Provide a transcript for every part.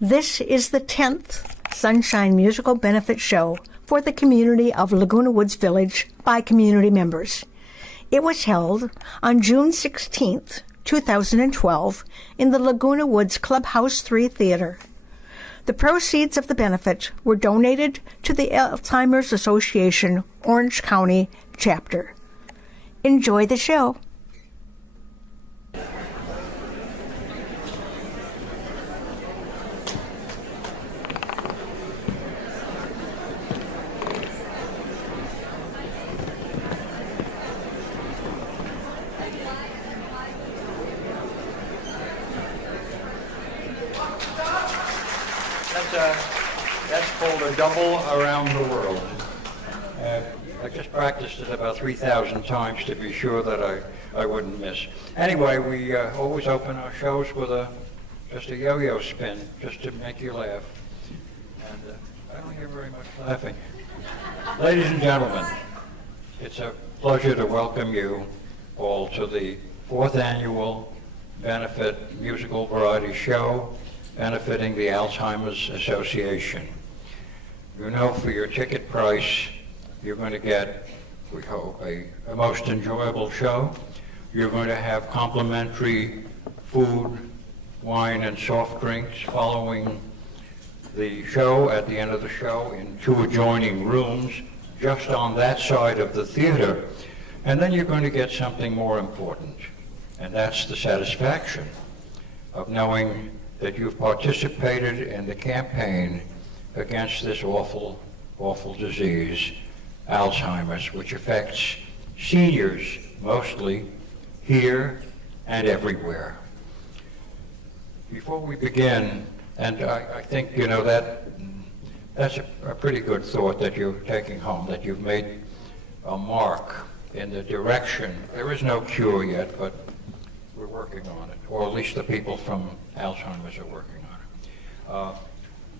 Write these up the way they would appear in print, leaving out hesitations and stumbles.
This is the 10th Sunshine Musical Benefit Show for the community of Laguna Woods Village by community members. It was held on June 16th, 2012 in the Laguna Woods Clubhouse 3 Theater. The proceeds of the benefit were donated to the Alzheimer's Association Orange County chapter. Enjoy the show. That's called a double around the world. I just practiced it about 3,000 times to be sure that I wouldn't miss. Anyway, we always open our shows with just a yo-yo spin, just to make you laugh. And I don't hear very much laughing. Ladies and gentlemen, it's a pleasure to welcome you all to the 4th annual benefit musical variety show benefiting the Alzheimer's Association. You know, for your ticket price, you're going to get, we hope, a most enjoyable show. You're going to have complimentary food, wine, and soft drinks following the show at the end of the show in 2 adjoining rooms just on that side of the theater. And then you're going to get something more important, and that's the satisfaction of knowing that you've participated in the campaign against this awful, awful disease, Alzheimer's, which affects seniors mostly here and everywhere. Before we begin, and I think, you know, that's a pretty good thought that you're taking home, that you've made a mark in the direction. There is no cure yet, but we're working on it, or at least the people from Alzheimer's are working on it.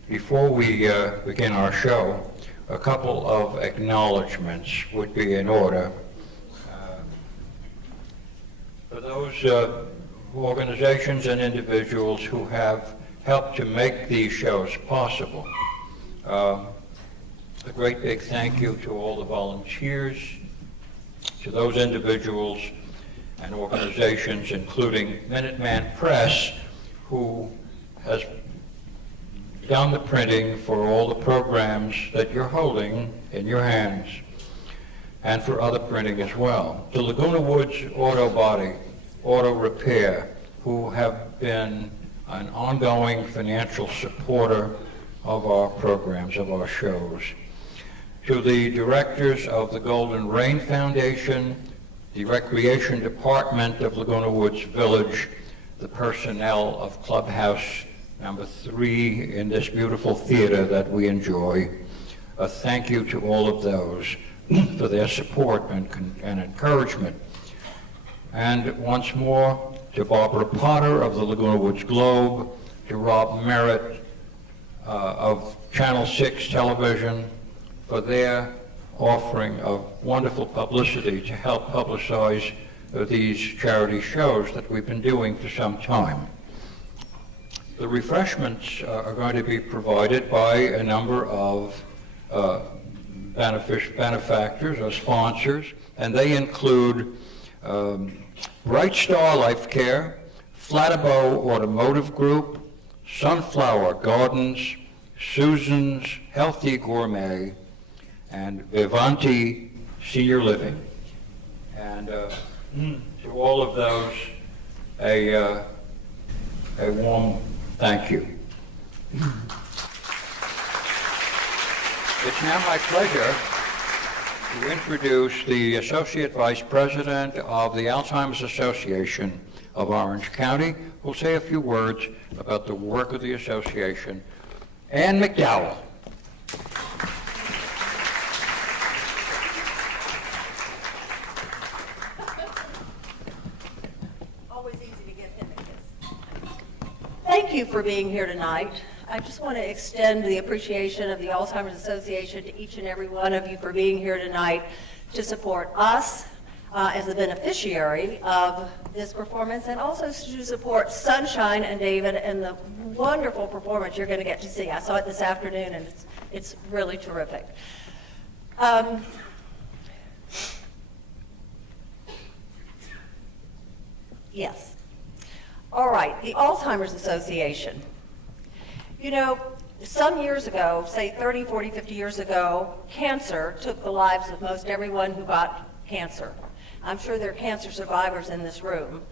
Before we begin our show, a couple of acknowledgments would be in order. For those organizations and individuals who have helped to make these shows possible, a great big thank you to all the volunteers, to those individuals and organizations, including Minuteman Press, who has done the printing for all the programs that you're holding in your hands, and for other printing as well. To Laguna Woods Auto Body, Auto Repair, who have been an ongoing financial supporter of our programs, of our shows. To the directors of the Golden Rain Foundation, the Recreation Department of Laguna Woods Village, the personnel of Clubhouse number 3 in this beautiful theater that we enjoy. A thank you to all of those for their support and encouragement. And once more, to Barbara Potter of the Laguna Woods Globe, to Rob Merritt of Channel 6 Television for their offering of wonderful publicity to help publicize these charity shows that we've been doing for some time. The refreshments are going to be provided by a number of benefactors or sponsors, and they include Bright Star Life Care, Flatibow Automotive Group, Sunflower Gardens, Susan's Healthy Gourmet, and Vivanti Senior Living. And to all of those, a warm thank you. It's now my pleasure to introduce the Associate Vice President of the Alzheimer's Association of Orange County, who will say a few words about the work of the association, Ann McDowell. Thank you for being here tonight. I just want to extend the appreciation of the Alzheimer's Association to each and every one of you for being here tonight to support us, as the beneficiary of this performance, and also to support Sunshine and David and the wonderful performance you're going to get to see. I saw it this afternoon, and it's really terrific. Yes. All right, the Alzheimer's Association. You know, some years ago, say 30, 40, 50 years ago, cancer took the lives of most everyone who got cancer. I'm sure there are cancer survivors in this room,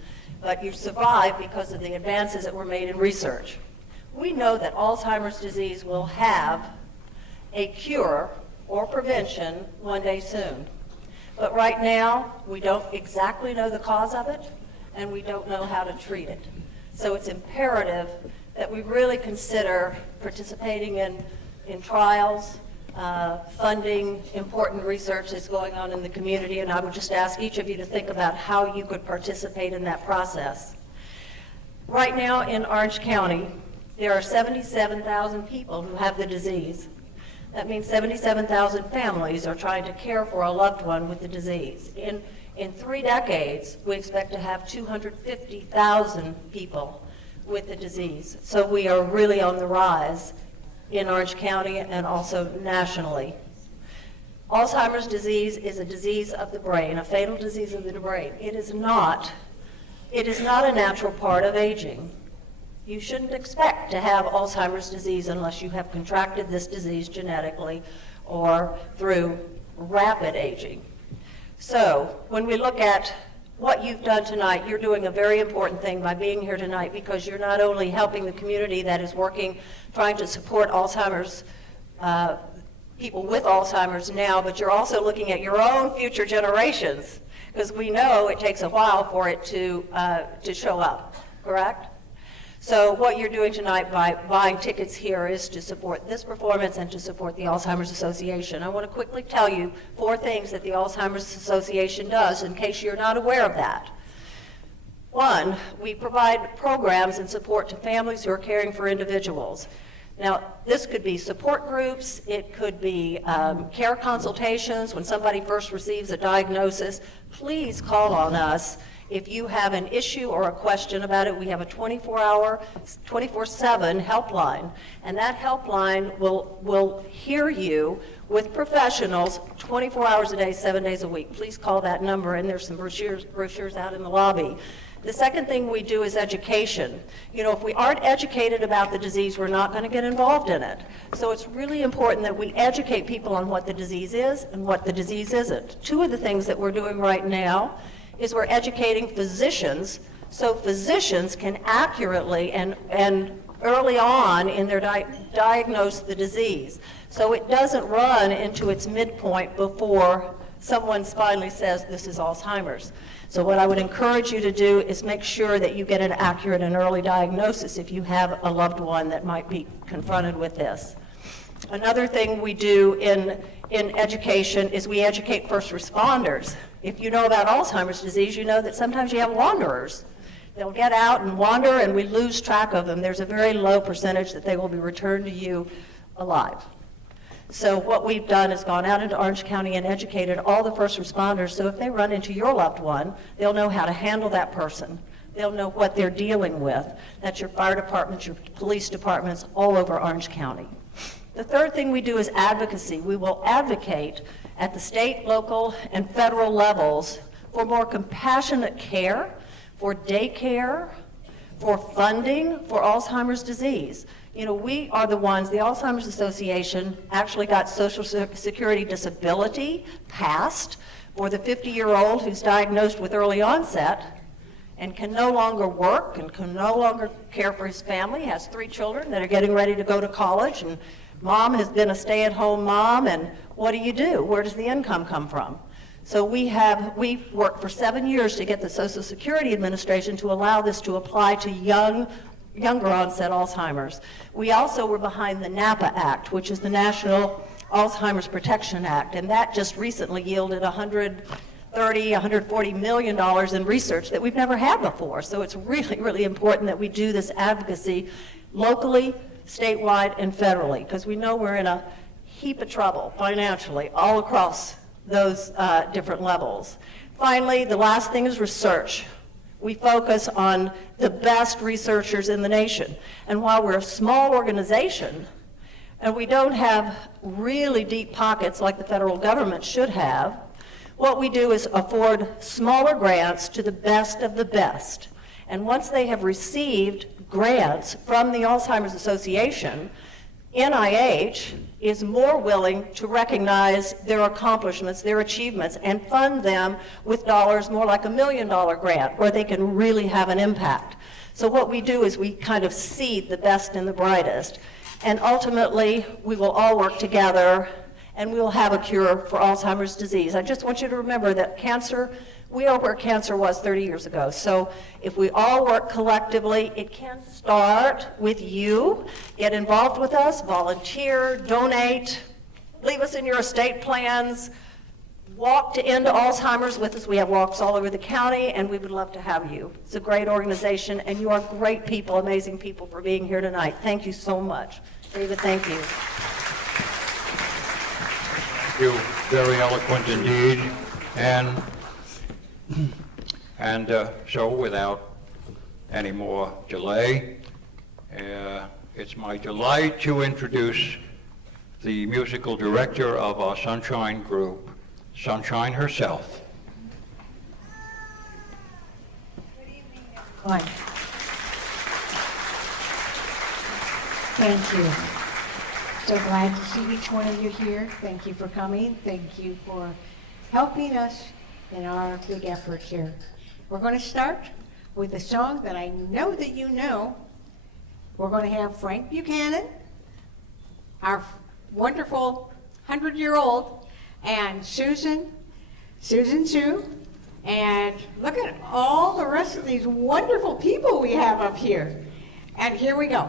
but you survived because of the advances that were made in research. We know that Alzheimer's disease will have a cure or prevention one day soon. But right now, we don't exactly know the cause of it, and we don't know how to treat it. So it's imperative that we really consider participating in trials, funding important research that's going on in the community, and I would just ask each of you to think about how you could participate in that process. Right now in Orange County, there are 77,000 people who have the disease. That means 77,000 families are trying to care for a loved one with the disease. In 3 decades, we expect to have 250,000 people with the disease. So we are really on the rise in Orange County and also nationally. Alzheimer's disease is a disease of the brain, a fatal disease of the brain. It is not a natural part of aging. You shouldn't expect to have Alzheimer's disease unless you have contracted this disease genetically or through rapid aging. So when we look at what you've done tonight, you're doing a very important thing by being here tonight, because you're not only helping the community that is working, trying to support Alzheimer's, people with Alzheimer's now, but you're also looking at your own future generations, because we know it takes a while for it to show up, correct? So what you're doing tonight by buying tickets here is to support this performance and to support the Alzheimer's Association. I want to quickly tell you 4 things that the Alzheimer's Association does in case you're not aware of that. 1, we provide programs and support to families who are caring for individuals. Now, this could be support groups, it could be care consultations when somebody first receives a diagnosis. Please call on us if you have an issue or a question about it. We have a 24-hour, 24/7 helpline, and that helpline will hear you with professionals 24 hours a day, 7 days a week. Please call that number, and there's some brochures out in the lobby. The second thing we do is education. You know, if we aren't educated about the disease, we're not going to get involved in it. So it's really important that we educate people on what the disease is and what the disease isn't. 2 of the things that we're doing right now is we're educating physicians so physicians can accurately and early on in their diagnose the disease. So it doesn't run into its midpoint before someone finally says this is Alzheimer's. So what I would encourage you to do is make sure that you get an accurate and early diagnosis if you have a loved one that might be confronted with this. Another thing we do in education is we educate first responders. If you know about Alzheimer's disease, you know that sometimes you have wanderers. They'll get out and wander and we lose track of them. There's a very low percentage that they will be returned to you alive. So what we've done is gone out into Orange County and educated all the first responders, so if they run into your loved one, they'll know how to handle that person. They'll know what they're dealing with. That's your fire departments, your police departments, all over Orange County. The third thing we do is advocacy. We will advocate at the state, local, and federal levels for more compassionate care, for daycare, for funding for Alzheimer's disease. You know, we are the ones, the Alzheimer's Association actually got Social Security disability passed for the 50-year-old who's diagnosed with early onset and can no longer work and can no longer care for his family. He has 3 children that are getting ready to go to college, and mom has been a stay-at-home mom, and what do you do? Where does the income come from? So we've worked for 7 years to get the Social Security Administration to allow this to apply to younger onset Alzheimer's. We also were behind the NAPA Act, which is the National Alzheimer's Protection Act, and that just recently yielded $140 million in research that we've never had before. So it's really, really important that we do this advocacy locally, statewide, and federally, because we know we're in a heap of trouble financially all across those different levels. Finally, the last thing is research. We focus on the best researchers in the nation. And while we're a small organization, and we don't have really deep pockets like the federal government should have, what we do is afford smaller grants to the best of the best. And once they have received grants from the Alzheimer's Association, NIH is more willing to recognize their accomplishments, their achievements, and fund them with dollars more like $1 million grant, where they can really have an impact. So what we do is we kind of seed the best and the brightest. And ultimately, we will all work together, and we will have a cure for Alzheimer's disease. I just want you to remember that cancer, we are where cancer was 30 years ago. So if we all work collectively, it can start with you. Get involved with us, volunteer, donate, leave us in your estate plans, walk to end Alzheimer's with us. We have walks all over the county, and we would love to have you. It's a great organization, and you are great people, amazing people for being here tonight. Thank you so much. David, thank you. Thank you. Very eloquent indeed. And so without any more delay, it's my delight to introduce the musical director of our Sunshine group, Sunshine herself. Good evening, everyone. Thank you. So glad to see each one of you here. Thank you for coming. Thank you for helping us in our big effort here. We're going to start with a song that I know that you know. We're going to have Frank Buchanan, our wonderful 100-year-old, and Susan Sue, and look at all the rest of these wonderful people we have up here. And here we go.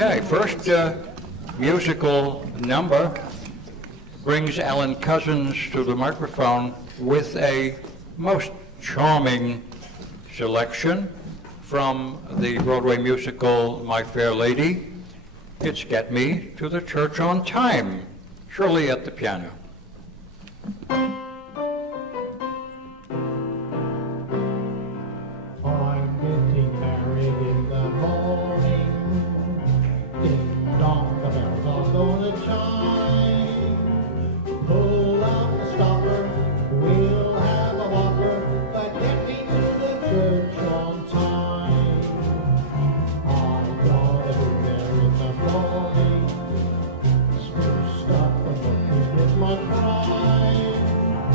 Okay, first musical number brings Ellen Cousins to the microphone with a most charming selection from the Broadway musical My Fair Lady. It's Get Me to the Church on Time, Shirley at the piano. My pride.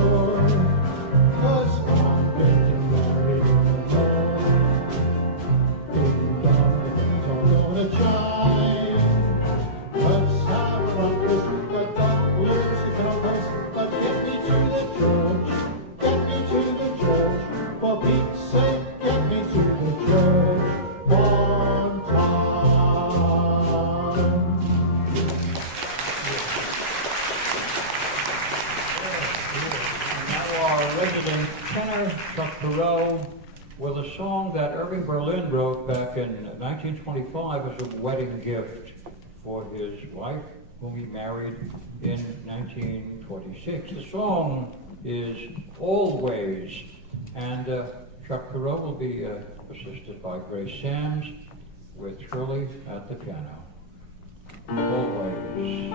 shore. 'Cause I'm getting married in the morning. Ding dong, the bells are gonna chime. 'Cause I'm from Christmas, got dark blues to come us, but get me to the church, get me to the church. For Pete's sake, get me to the church one time. Now our resident tenor, Chuck Perot, with a song that Irving Berlin wrote back in 1925 as a wedding gift for his wife, whom he married in 1926. The song is Always, and Chuck Perot will be assisted by Grace Sams with Shirley at the piano. Always.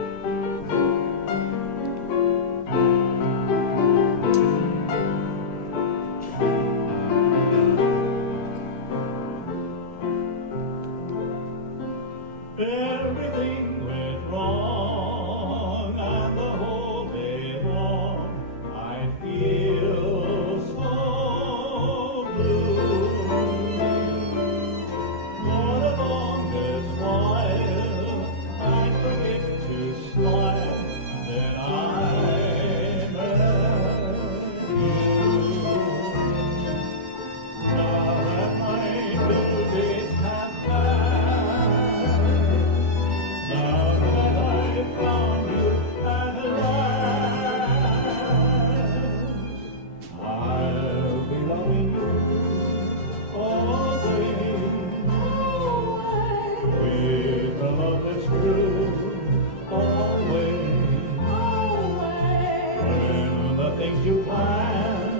Everything went wrong, and the whole day long I feel so blue. For the longest while I forget to smile, then I met you. Now that my blue days have passed, now that I found you at last, I'll be loving you always, with the love that's true, always. When the things you plan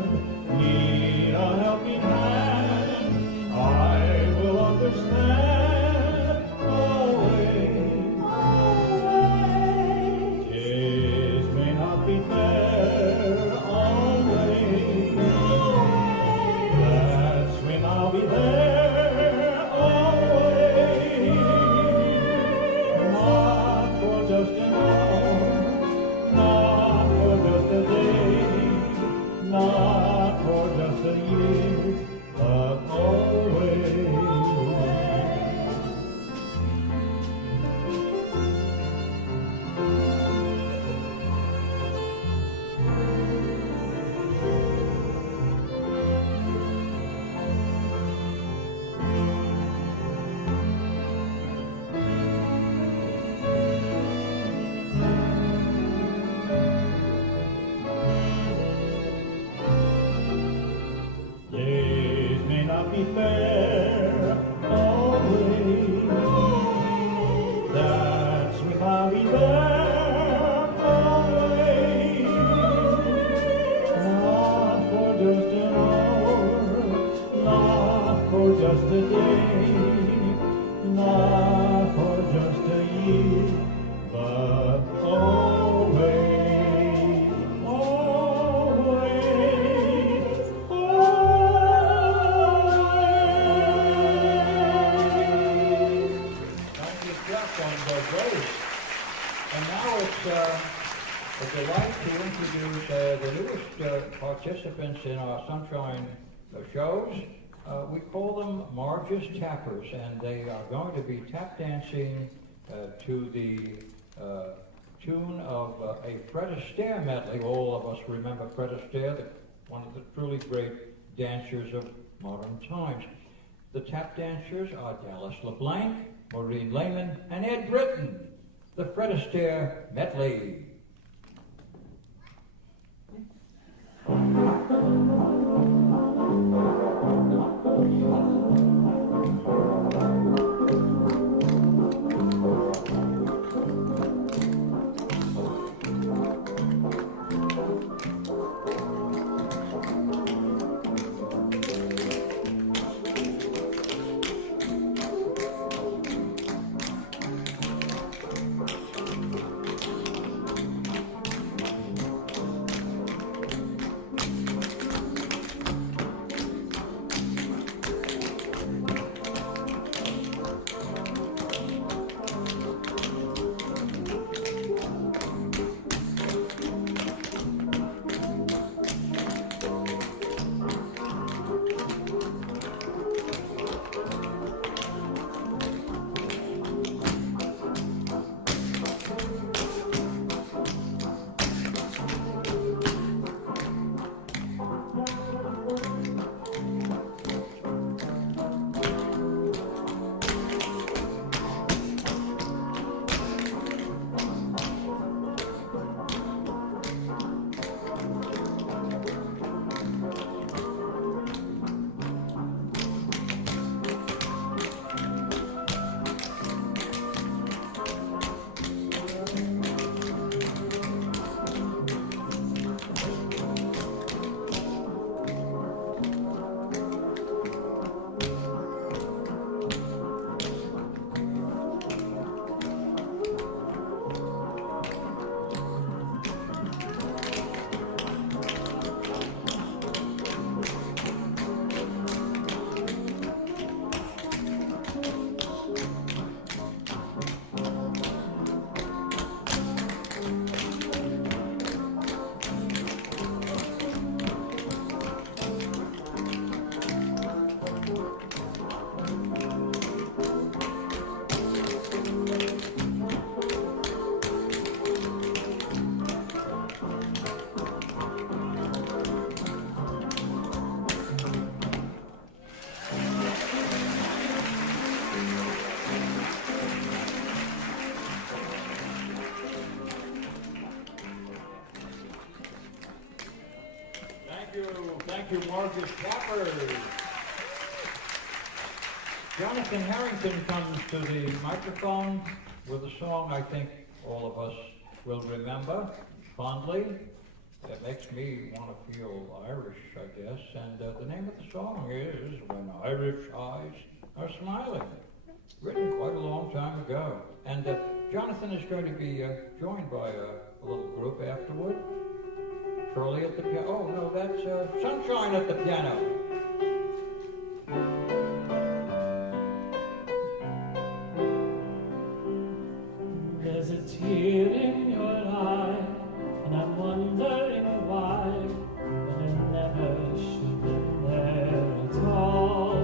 need a helping hand, I will understand always. Days may not be fair always. That's when I'll be there always. Not for just an hour, not for just a day, not for just a year, but always. Days may not be fair always. That's when I'll be there always. Not for just an hour, not for just a day, not for just a year, but always, always, always. Thank you, Chuck, and Grace. And now it's a delight to introduce the newest participants in our Sunshine shows. We call them Marge's Tappers, and they are going to be tap dancing to the tune of a Fred Astaire medley. All of us remember Fred Astaire, one of the truly great dancers of modern times. The tap dancers are Dallas LeBlanc, Maureen Lehman, and Ed Britton. The Fred Astaire medley. Thank you, Marcus Clappers. Jonathan Harrington comes to the microphone with a song I think all of us will remember fondly. It makes me want to feel Irish, I guess. And the name of the song is When Irish Eyes Are Smiling, written quite a long time ago. And Jonathan is going to be joined by a little group afterward. Shirley at the piano. Oh, no, that's Sunshine at the piano. There's a tear in your eye, and I'm wondering why, but it never should have been there at all.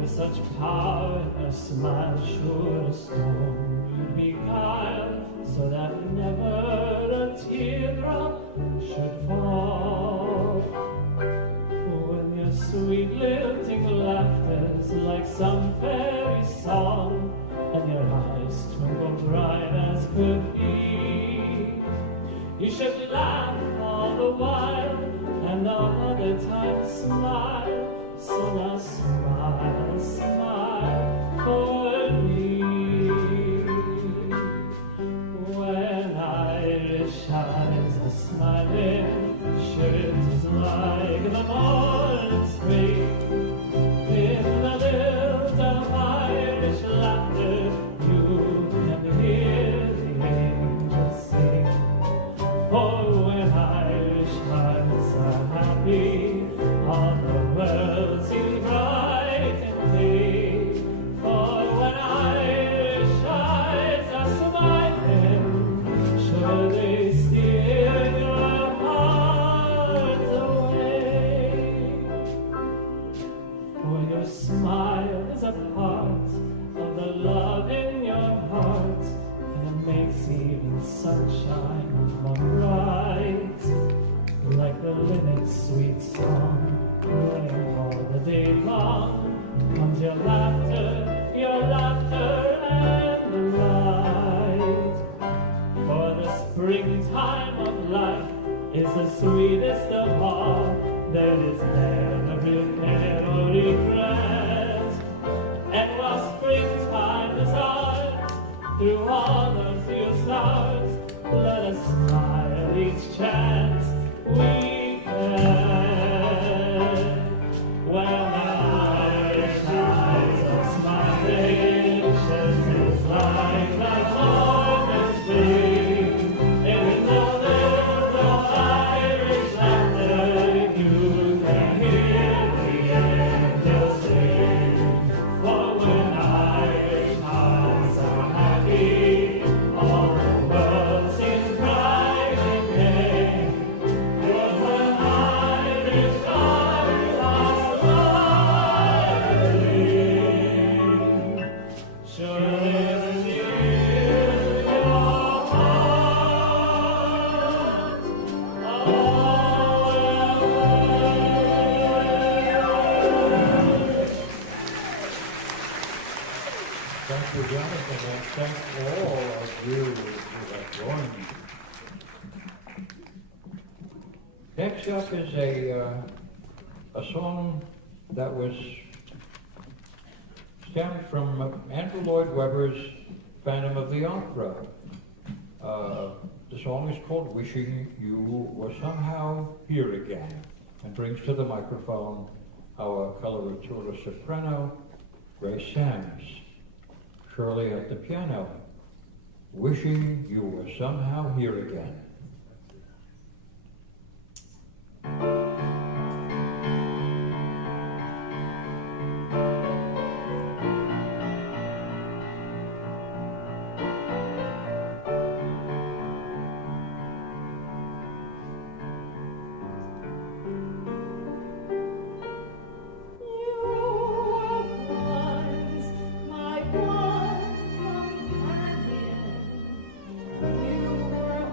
With such power in your smile, sure a storm you'd beguile, so that never a teardrop should fall. When your sweet lilting laughter's like some fairy song, and your eyes twinkle bright as could be, you should laugh all the while, and the other time smile. So now smile, smile for me. When Irish eyes are smiling, sure it is like the morning spring. In the lilt of Irish laughter, you can hear the angels sing. For when Irish hearts are happy, all the world seems bright and clear. For when Irish eyes are smiling, sure they steal your hearts away. For your smile is a part of the love in your heart, and it makes even sunshine more bright. Like the linnet's sweet song, running all the day long, comes your laughter and the light. For the springtime of life is the sweetest of all. There is never care or regret. And while springtime is ours, through all the few stars, let us smile each chance we can. When Irish eyes are smiling, it's like the morning spring. In the lilt of Irish laughter, you can hear the angels sing. For when Irish hearts are happy, all the world seems bright and gay. Thank you, Jonathan, and thank all of you who have joined me. Next up is a song that was stemmed from Andrew Lloyd Webber's Phantom of the Opera. The song is called Wishing You Were Somehow Here Again, and brings to the microphone our coloratura soprano, Grace Sams. Shirley at the piano, Wishing You Were Somehow Here Again. You were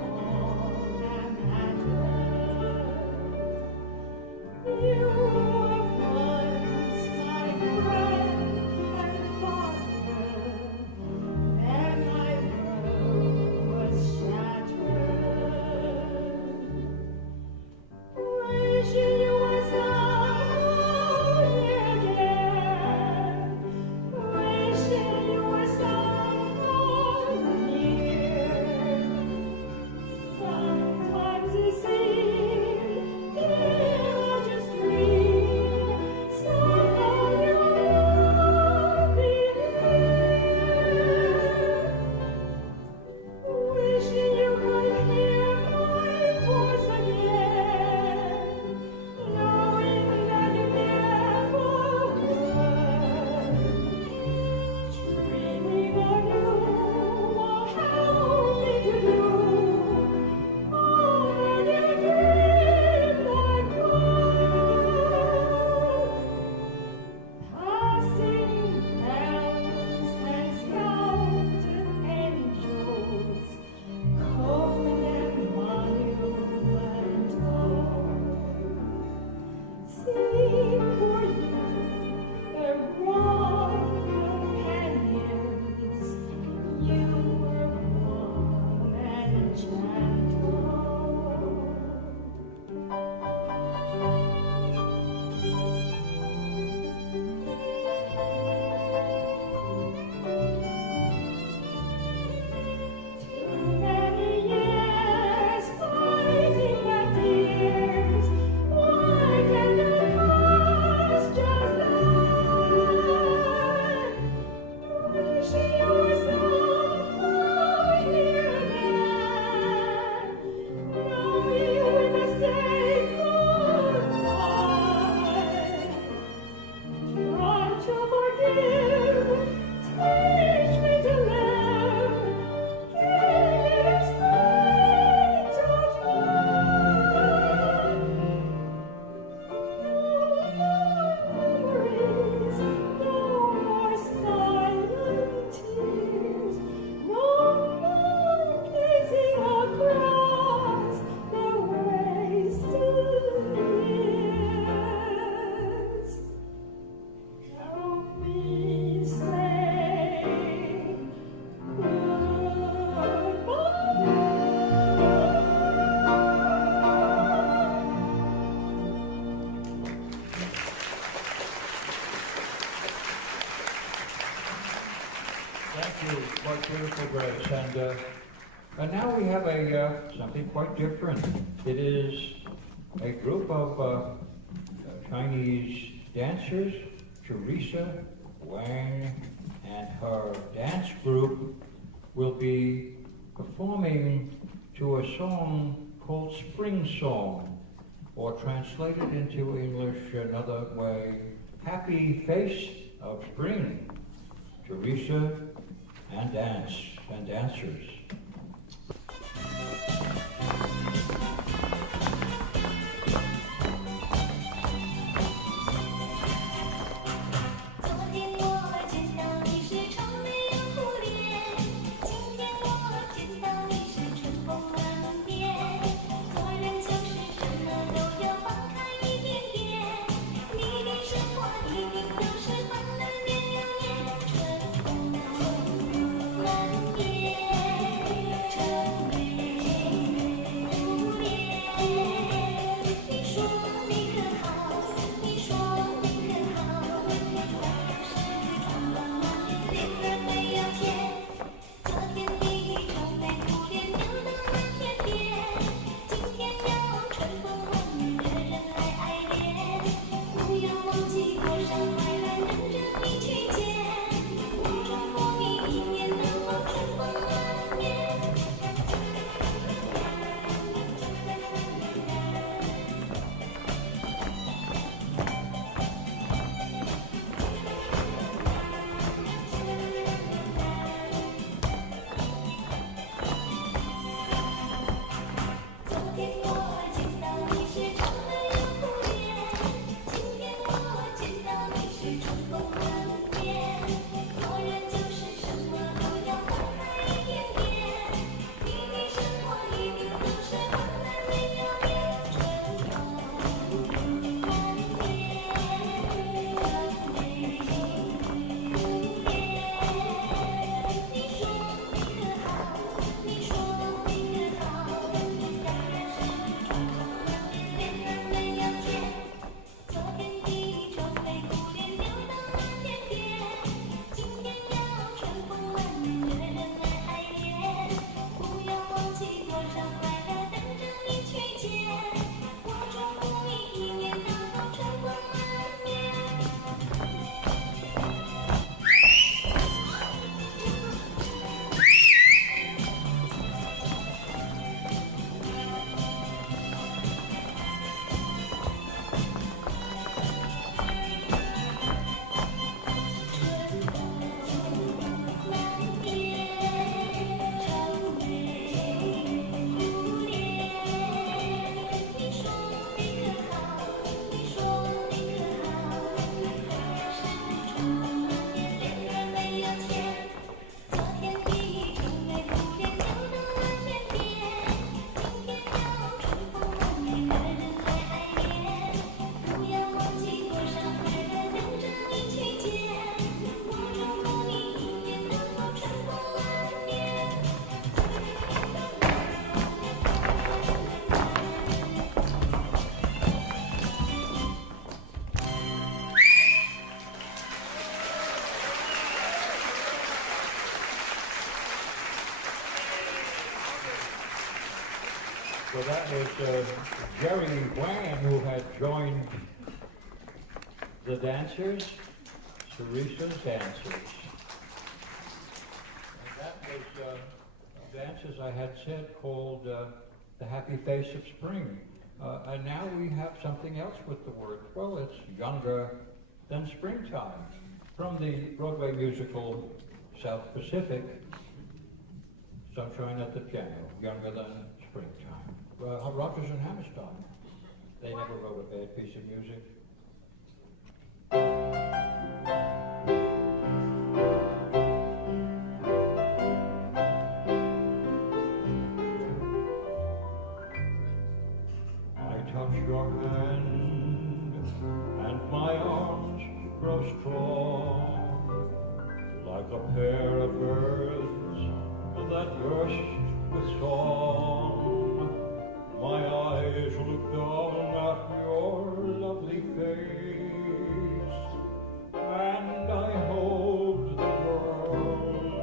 Quite beautiful, Grace. And now we have something quite different. It is a group of Chinese dancers, Teresa Wang and her dance group will be performing to a song called Spring Song, or translated into English another way, Happy Face of Spring. Teresa and dancers. So that was Jerry Wang who had joined the dancers, Teresa's dancers. And that was a dance, as I had said, called The Happy Face of Spring. And now we have something else with the word. Well, it's younger than springtime. From the Broadway musical South Pacific, Sunshine at the Piano, younger than springtime. Rodgers and Hammerstein. They never wrote a bad piece of music. I touch your hand and my arms grow strong like a pair of birds that burst with song. My eyes look down at your lovely face, and I hope the world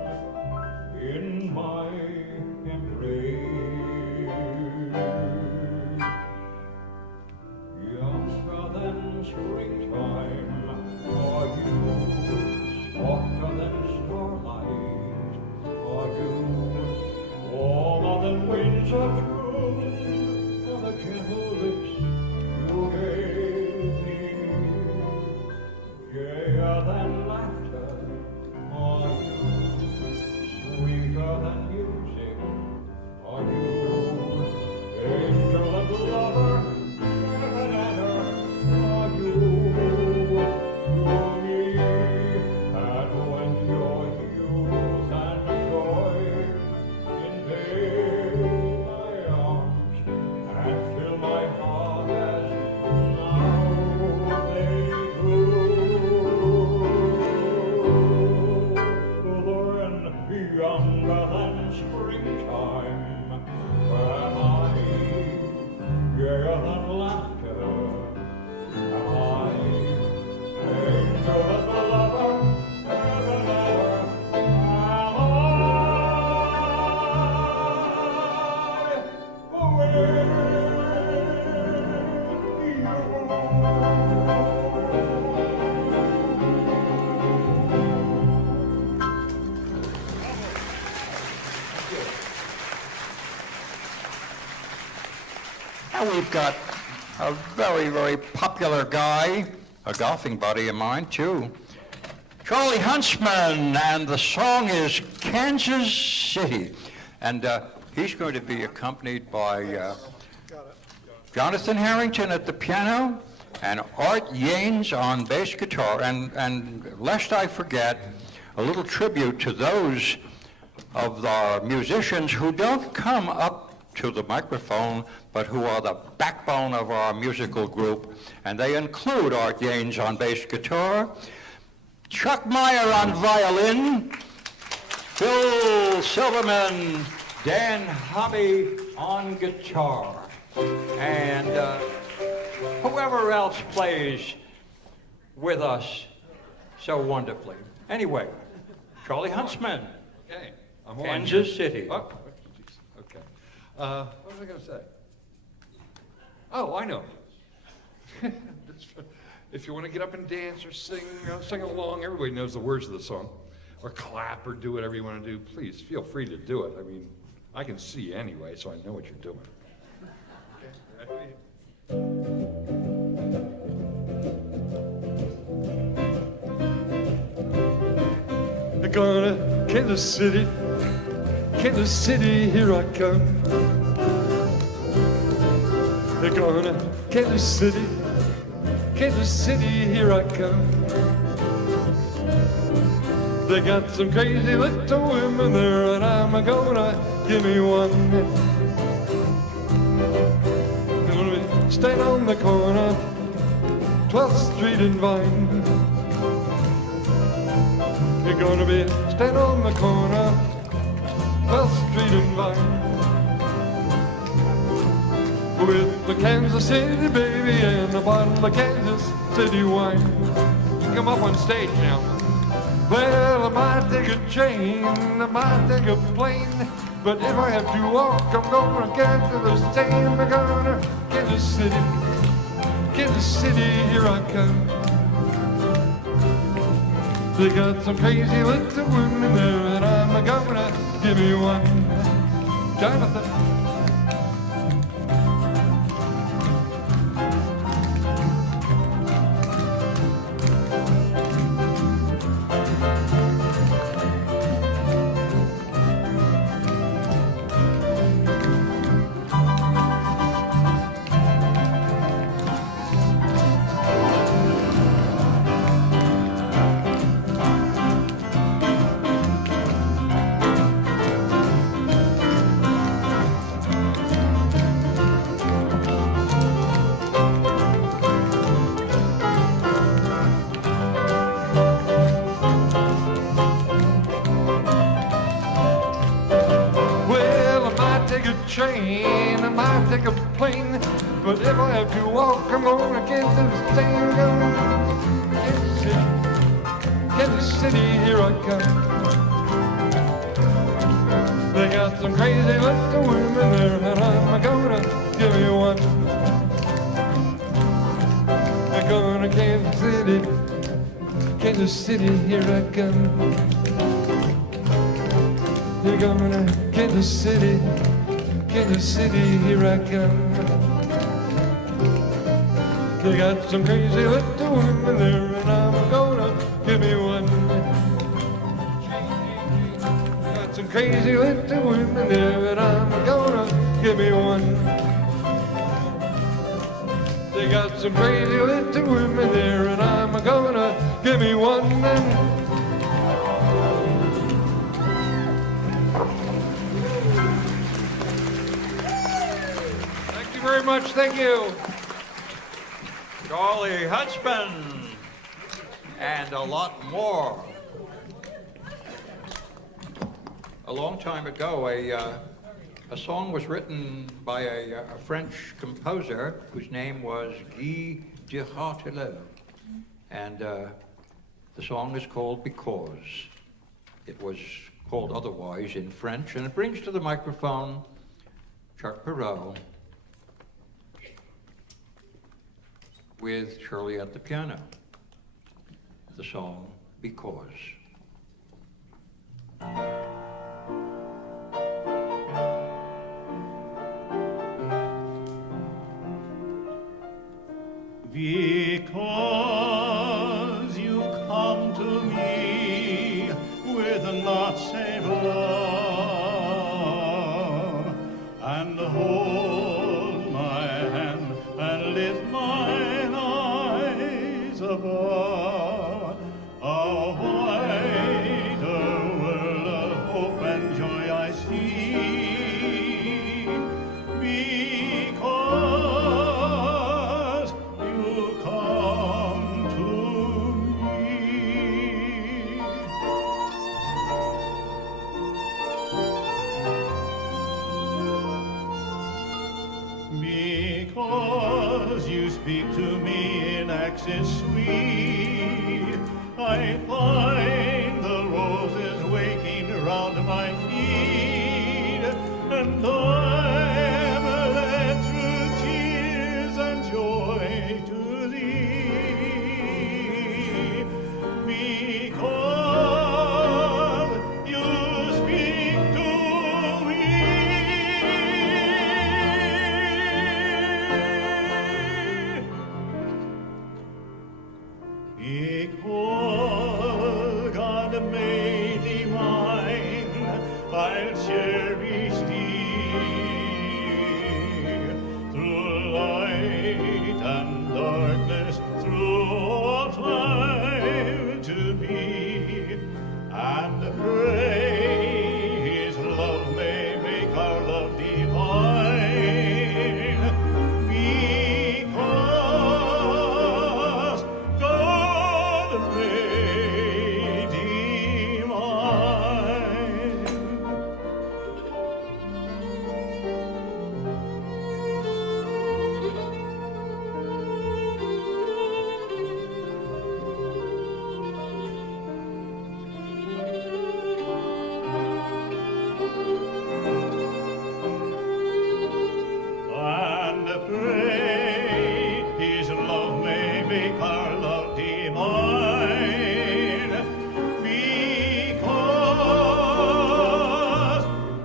we've got a very, very popular guy, a golfing buddy of mine, too, Charlie Huntsman, and the song is Kansas City. And he's going to be accompanied by Jonathan Harrington at the piano and Art Yanes on bass guitar. And lest I forget, a little tribute to those of our musicians who don't come up to the microphone, but who are the backbone of our musical group. And they include Art Yanes on bass guitar, Chuck Meyer on violin, Phil Silverman, Dan Hobby on guitar, and whoever else plays with us so wonderfully. Anyway, Charlie Huntsman, Okay, I'm on. Kansas City. Oh, geez, okay. What was I going to say? Oh, I know. If you want to get up and dance or sing, sing along, everybody knows the words of the song, or clap or do whatever you want to do, please feel free to do it. I mean, I can see anyway, so I know what you're doing. Okay, ready? They're gonna Kansas City, here I come. They're gonna Kansas City, here I come. They got some crazy little women there, and I'm gonna give me one. They're gonna be staying on the corner, 12th Street and Vine. You're gonna be staying on the corner, 12th Street and Vine. With the Kansas City baby and a bottle of Kansas City wine. You can come up on stage now. Well, I might take a train, I might take a plane, but if I have to walk, I'm gonna get to the same. I'm gonna Kansas City, here I come. They got some crazy little women there, and I'm gonna give me one. Jonathan. Train, I might take a plane, but if I have to walk, I'm gonna get to the same. Kansas City, here I come. They got some crazy little women there, and I'm gonna give you one. I'm gonna Kansas City, here I come. You're gonna Kansas City, here I come. They got some crazy little women there, and I'm gonna give me one. They got some crazy little women there, and I'm gonna give me one. They got some crazy little women there, and I'm gonna give me one. Very much, thank you. Charlie Huntsman, and a lot more. A long time ago, a song was written by a French composer whose name was Guy de Hartelot, and the song is called Because. It was called otherwise in French, and it brings to the microphone Chuck Perot with Shirley at the piano, the song Because. Because you come to me with not save love, and hold my hand and lift mine eyes above a wider world of hope and joy I see. Because you come to me. Because you speak to me in accents sweet, I find the roses waking around my feet, and I'm led through tears and joy to thee. Because you speak to me. Because God made thee mine, I'll cherish thee through light and darkness, through all time to be, and pray His love may make our love divine. Because God made thee mine. And pray His love may make our love divine. Because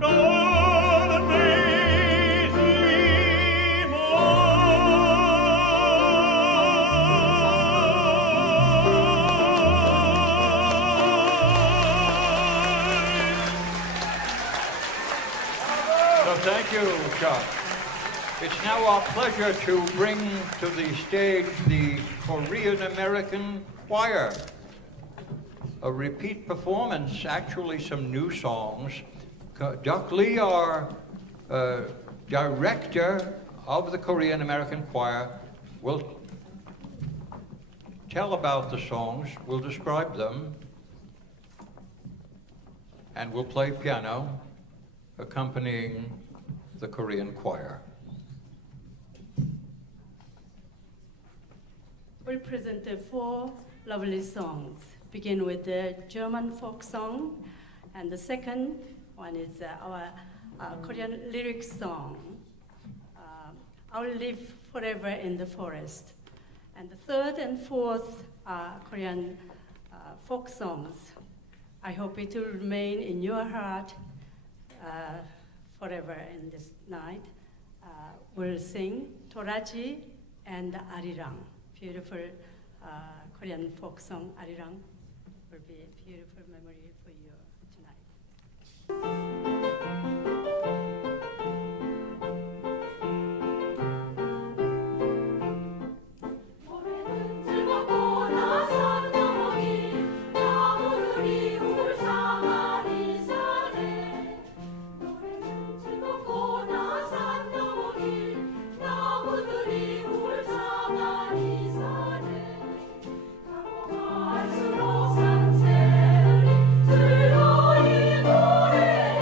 God made thee mine. So thank you, Chuck. It's now our pleasure to bring to the stage the Korean American Choir. A repeat performance, actually some new songs. Duck Lee, our director of the Korean American Choir, will tell about the songs, will describe them, and will play piano accompanying the Korean choir. We presented 4 lovely songs. Begin with the German folk song, and the second one is our Korean lyric song, I'll Live Forever in the Forest. And the third and fourth Korean folk songs, I hope it will remain in your heart forever in this night. We'll sing Toraji and Arirang. Beautiful Korean folk song, Arirang, will be a beautiful memory for you tonight. 갈수록 산새들이 즐거이 노래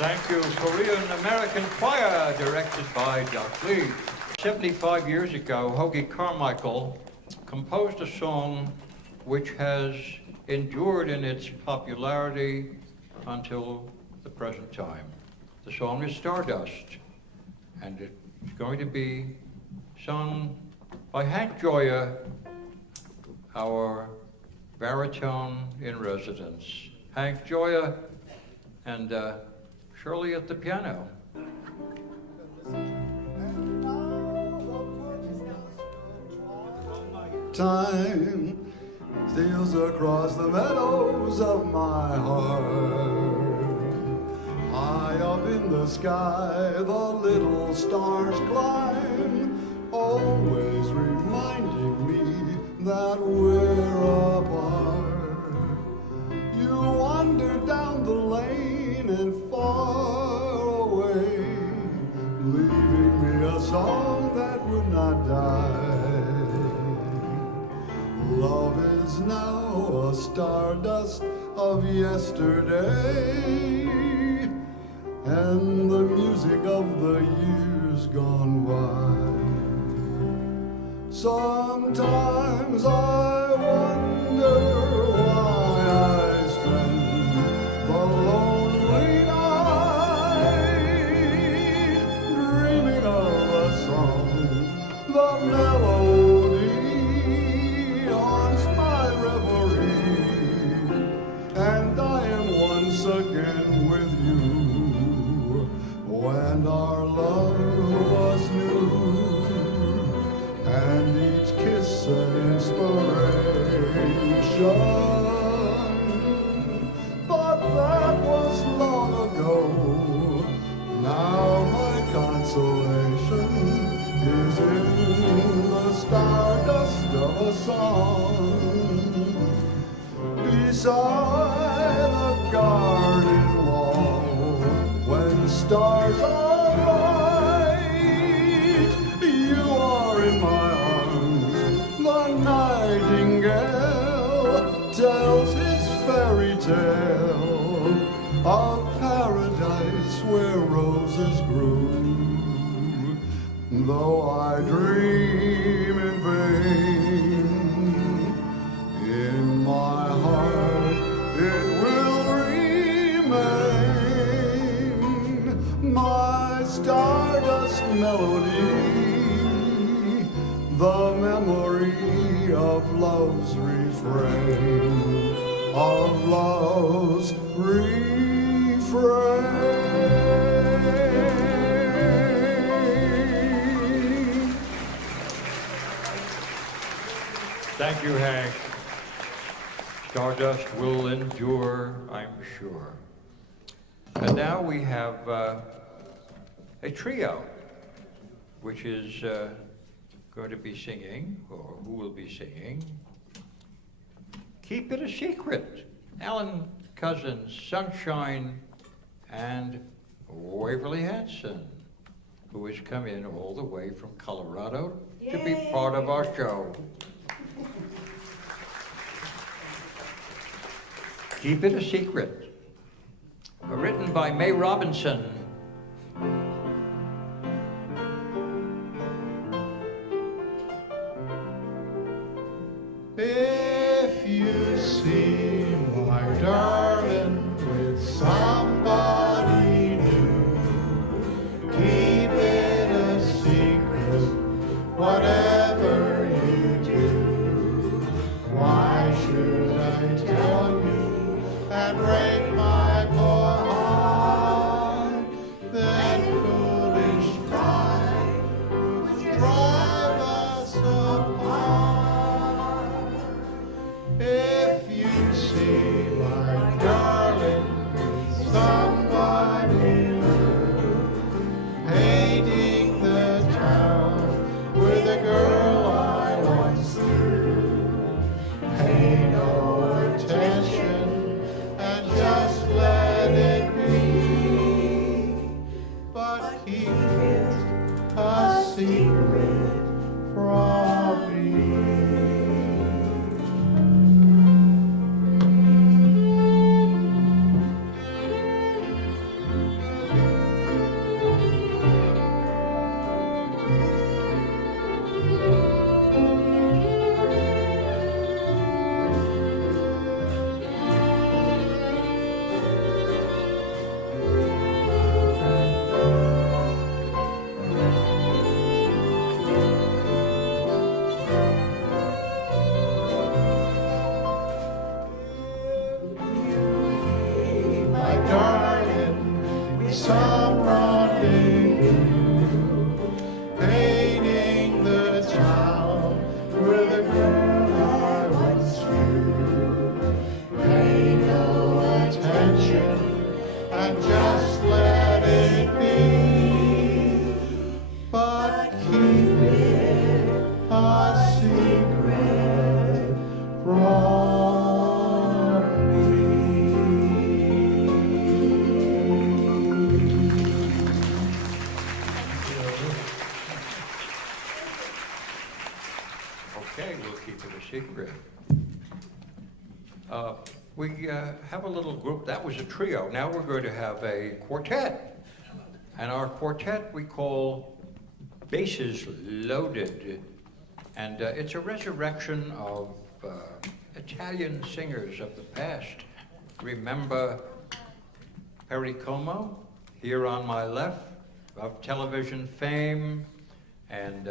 Thank you, Korean American Choir, directed by Doc Lee. 75 years ago, Hoagie Carmichael composed a song which has endured in its popularity until the present time. The song is Stardust, and it's going to be sung by Hank Joya, our baritone in residence. Hank Joya and Shirley at the piano. Time steals across the meadows of my heart. High up in the sky, the little stars climb, always reminding me that we're apart. You wander down the lane and far away, leaving me a song that would not die. Love is now a stardust of yesterday, and the music of the years gone by. Sometimes I wonder why I spend the lonely night dreaming of a song. The melody haunts my reverie, and I am once again with you when our love was new, and each kiss an inspiration. But that was long ago. Now my consolation is in the stardust of a song beside a garden wall. When stars are bright, you are in my arms. The nightingale tells his fairy tale of paradise where roses grew. Though I dream in vain, in my heart it will remain, my stardust melody, the memory of love's refrain, of love's refrain. Thank you, Hank. Stardust will endure, I'm sure. And now we have a trio, which is going to be singing, or who will be singing, Keep It a Secret. Alan Cousins, Sunshine, and Waverly Hanson, who has come in all the way from Colorado to be part of our show. Keep It a Secret, written by May Robinson. If you see my darling with somebody new, keep it a secret, whatever you do. Why should I tell you and break my poor heart? and just let it be, but keep it a secret from me. Okay, we'll keep it a secret. We have a little group, that was a trio. Now we're going to have a quartet. And our quartet we call Bases Loaded. And it's a resurrection of Italian singers of the past. Remember Perry Como, here on my left, of television fame, and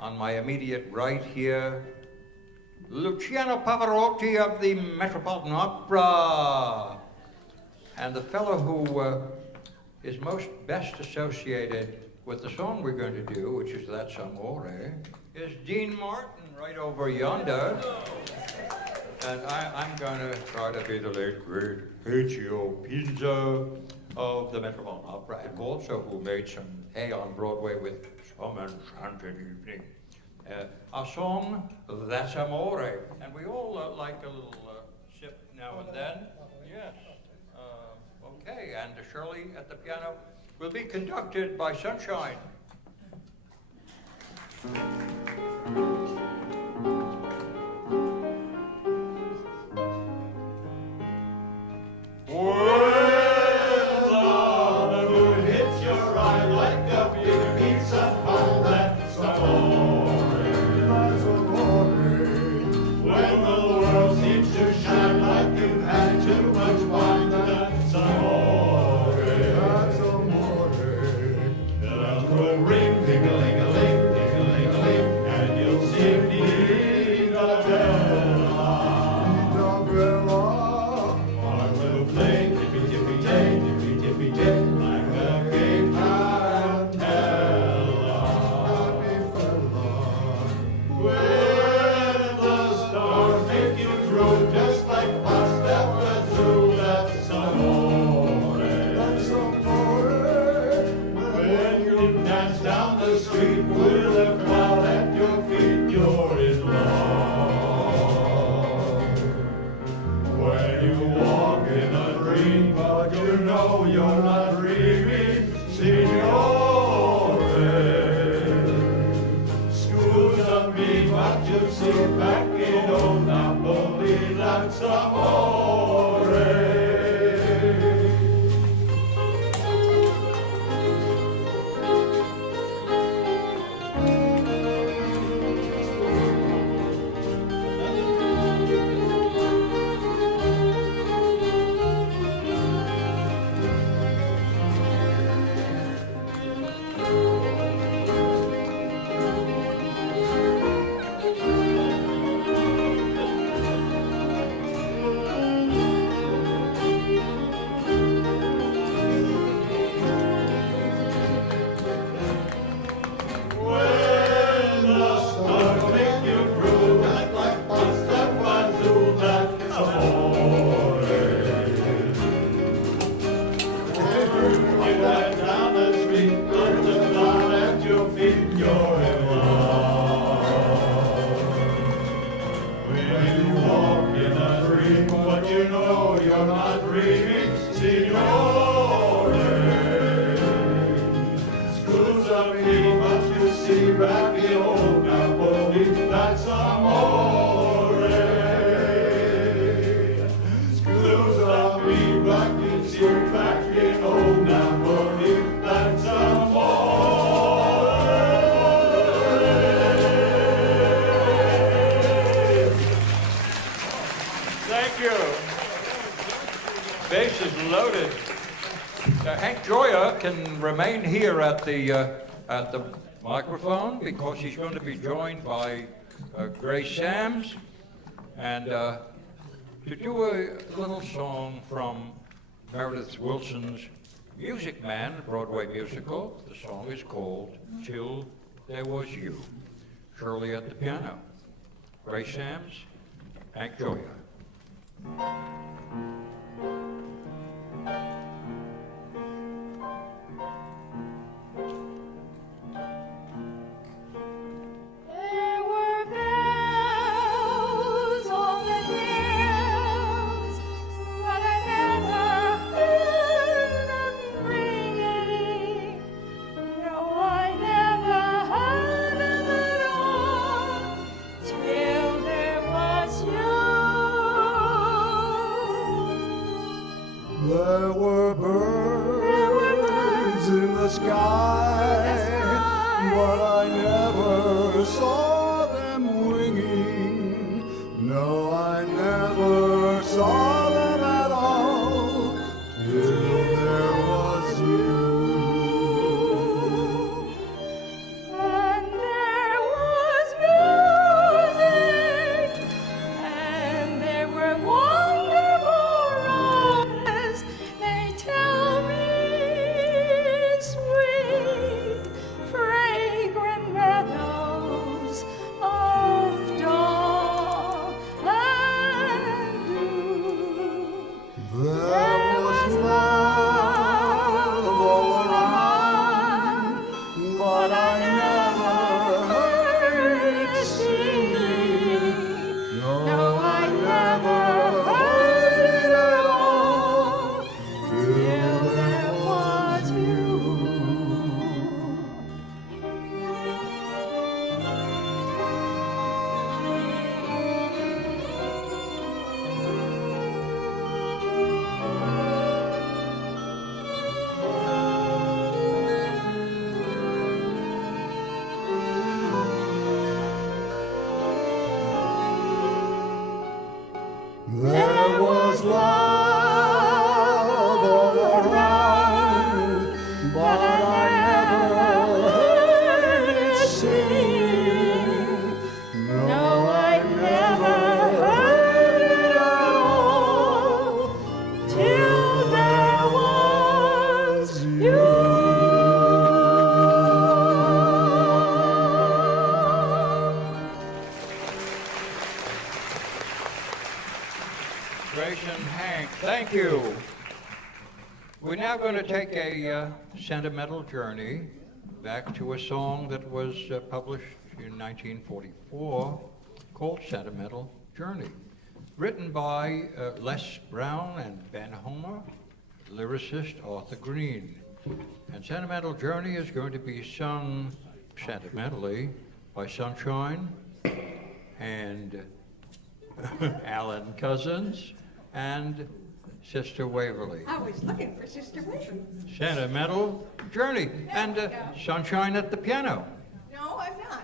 on my immediate right here, Luciano Pavarotti of the Metropolitan Opera. And the fellow who is most best associated with the song we're going to do, which is That's Amore, is Dean Martin, right over yonder. And I'm going to try to be the late, great Paccio Pizza of the Metropolitan Opera, and also who made some hay on Broadway with Some Enchanted Evening. Our song, That's Amore. And we all like a little sip now and then. Yes. Okay, and Shirley at the piano will be conducted by Sunshine. Can remain here at the microphone because he's going to be joined by Grace Sams and to do a little song from Meredith Willson's Music Man, Broadway musical. The song is called Till There Was You. Shirley at the piano, Grace Sams, Hank Joya. There were birds in the sky, but I never saw them winging. No, I never saw them at all till there was you. And there was music, and there were wonderful roses. They tell me sweet, fragrant meadows of dawn and dew. There was love all around, but I never heard it singing. No, I never heard it at all till there was you. There was love all around, but I never heard it sing. No, I never heard it at all till there was you. Grace and Hank, thank you. We're now going to take a sentimental journey back to a song that was published in 1944 called Sentimental Journey, written by Les Brown and Ben Homer, lyricist Arthur Green. And Sentimental Journey is going to be sung sentimentally by Sunshine and Alan Cousins and Sister Waverly. I was looking for Sister Waverly. Sentimental Journey. And Sunshine at the piano. No, I'm not.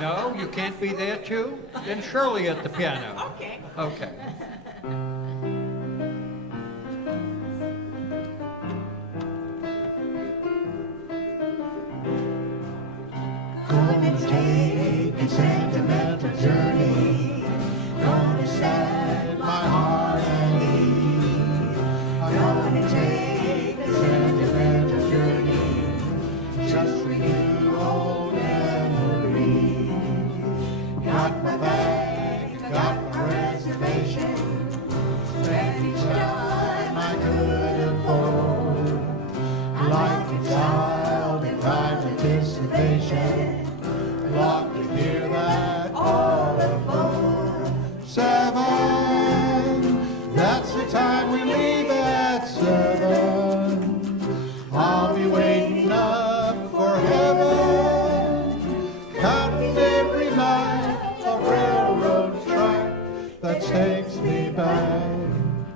No, you can't be there too? Then Shirley at the piano. Okay. Okay. Gonna take a sentimental journey. Gonna set my heart at ease. Gonna take a sentimental journey. Just renew old memories. Got my bag, got my reservation. Spend each time I could afford. Like a child in prime anticipation. Long to hear that all aboard. 7, that's the time we leave at 7. I'll be waiting up for heaven, counting every mile of railroad track that takes me back.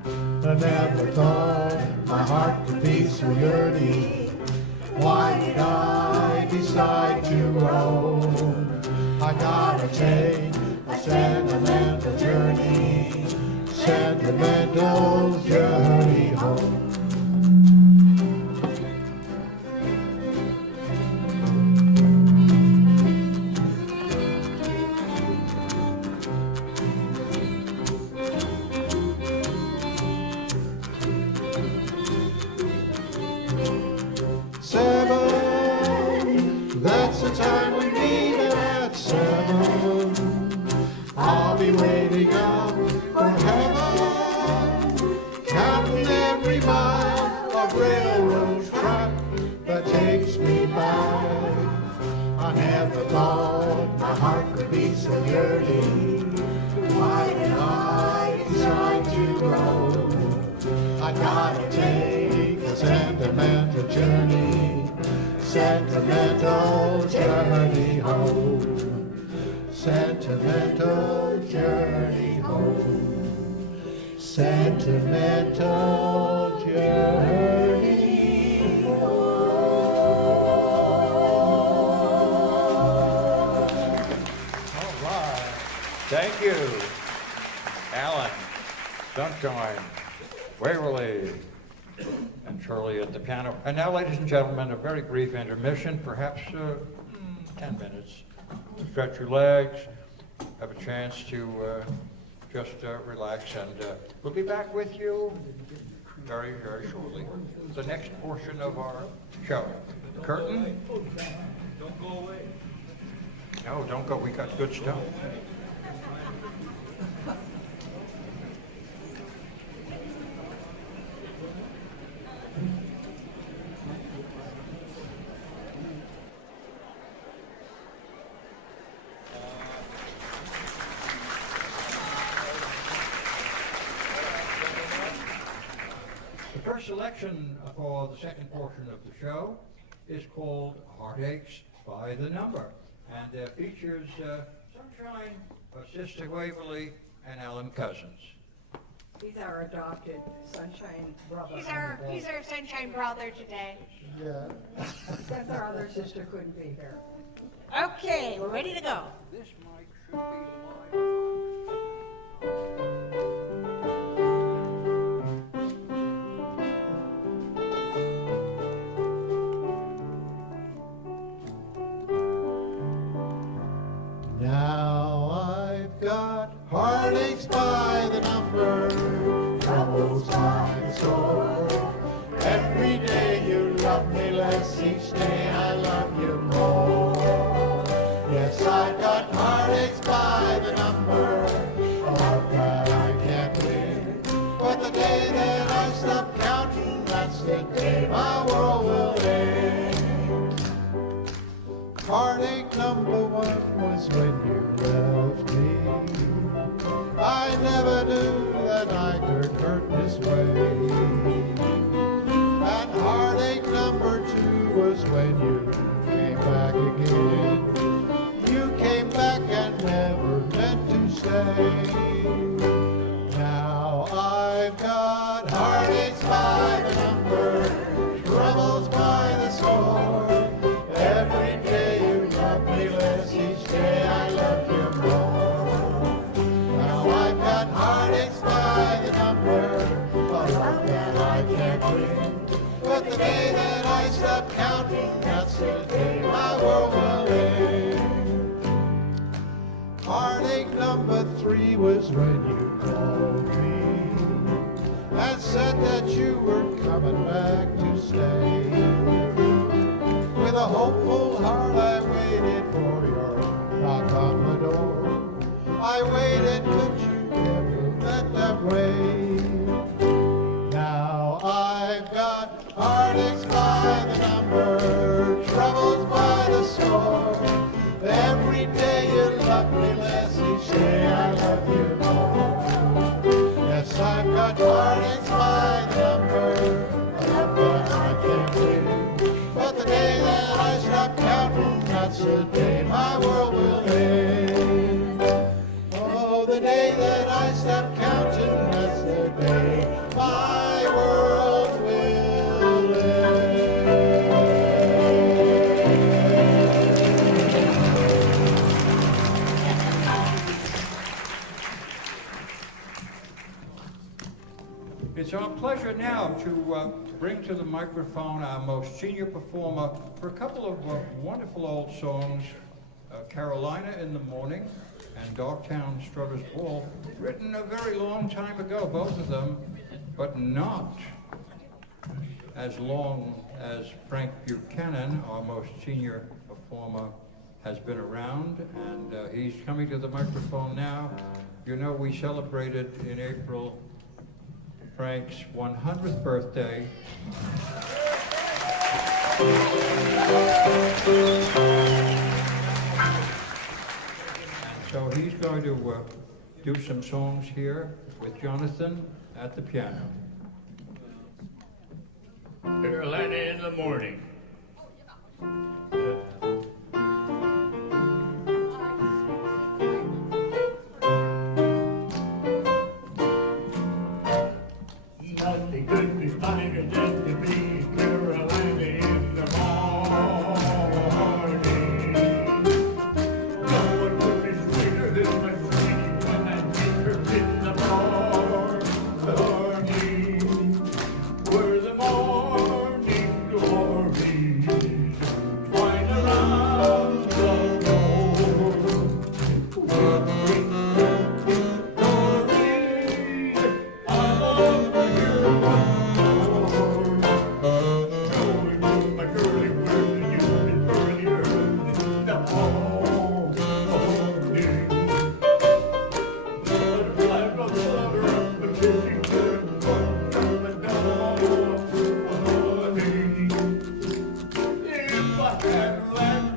I never thought my heart could be so yearning. Why did I decide to roam? I gotta take a sentimental journey, sentimental journey home. That's the time we meet at 7. I'll be waiting up for heaven, counting every mile of railroad track that takes me back. I never thought my heart could be so yearning. Why did I decide to roam? I gotta take a sentimental journey, sentimental journey home, sentimental journey home, sentimental journey All right. Thank you, Alan, Sunshine, Waverly, and Shirley at the piano. And now, ladies and gentlemen, a very brief intermission, perhaps 10 minutes. Stretch your legs, have a chance to just relax, and we'll be back with you very, very shortly. The next portion of our show. Curtain? Don't go away. No, don't go. We got good stuff. The first selection for the second portion of the show is called Heartaches by the Number, and features Sunshine, Sister Waverly, and Alan Cousins. He's our adopted Sunshine brother. He's our sunshine brother today. Yeah. Except our other sister couldn't be here. Okay, we're ready to go. This mic should be live. Now I've got heartaches by the number, troubles by the score. Every day you love me less, each day I love you more. Yes, I've got heartaches by the number, a love that I can't win. But the day that I stop counting, that's the day my world will end. Heartache number one was when you left me. I never knew that I could hurt this way. And heartache number two was when you came back again. You came back and never meant to stay. Now I've got heartaches by the number, troubles by the score. Every day you love me less, each day I love you more. Now I've got heartaches by the number, a love that I can't win. But the day that I stop counting, that's the day my world will end. Heartache number three was when you called me and said that you were coming back to stay. With a hopeful heart I waited for your knock on the door. I waited but you never let that wait. Now I've got heartaches by the number, troubles by the score. Every day you love me less, each day I love you more. Yes, I've got heartaches by the number, a love that I can't win. But the day that I stop counting, that's the day my world will end. Oh, the day that I stop counting, that's the day my world will end. It's our pleasure now to bring to the microphone our most senior performer for a couple of wonderful old songs, Carolina in the Morning and Dogtown Strutter's Ball, written a very long time ago, both of them, but not as long as Frank Buchanan, our most senior performer, has been around, and he's coming to the microphone now. You know, we celebrated in April Frank's 100th birthday. So he's going to do some songs here with Jonathan at the piano. Carolina in the Morning. Nothing could be finer than to be Carolina in the morning. No one could be sweeter than my sweetie when I take her in the morning. Where the morning glories twine around the door. Where the great glories I'm over here once more. Going to my curly bird, you've been early bird in the morning. Butterfly from the lover of the cooking bird, one from the dawn. If I had land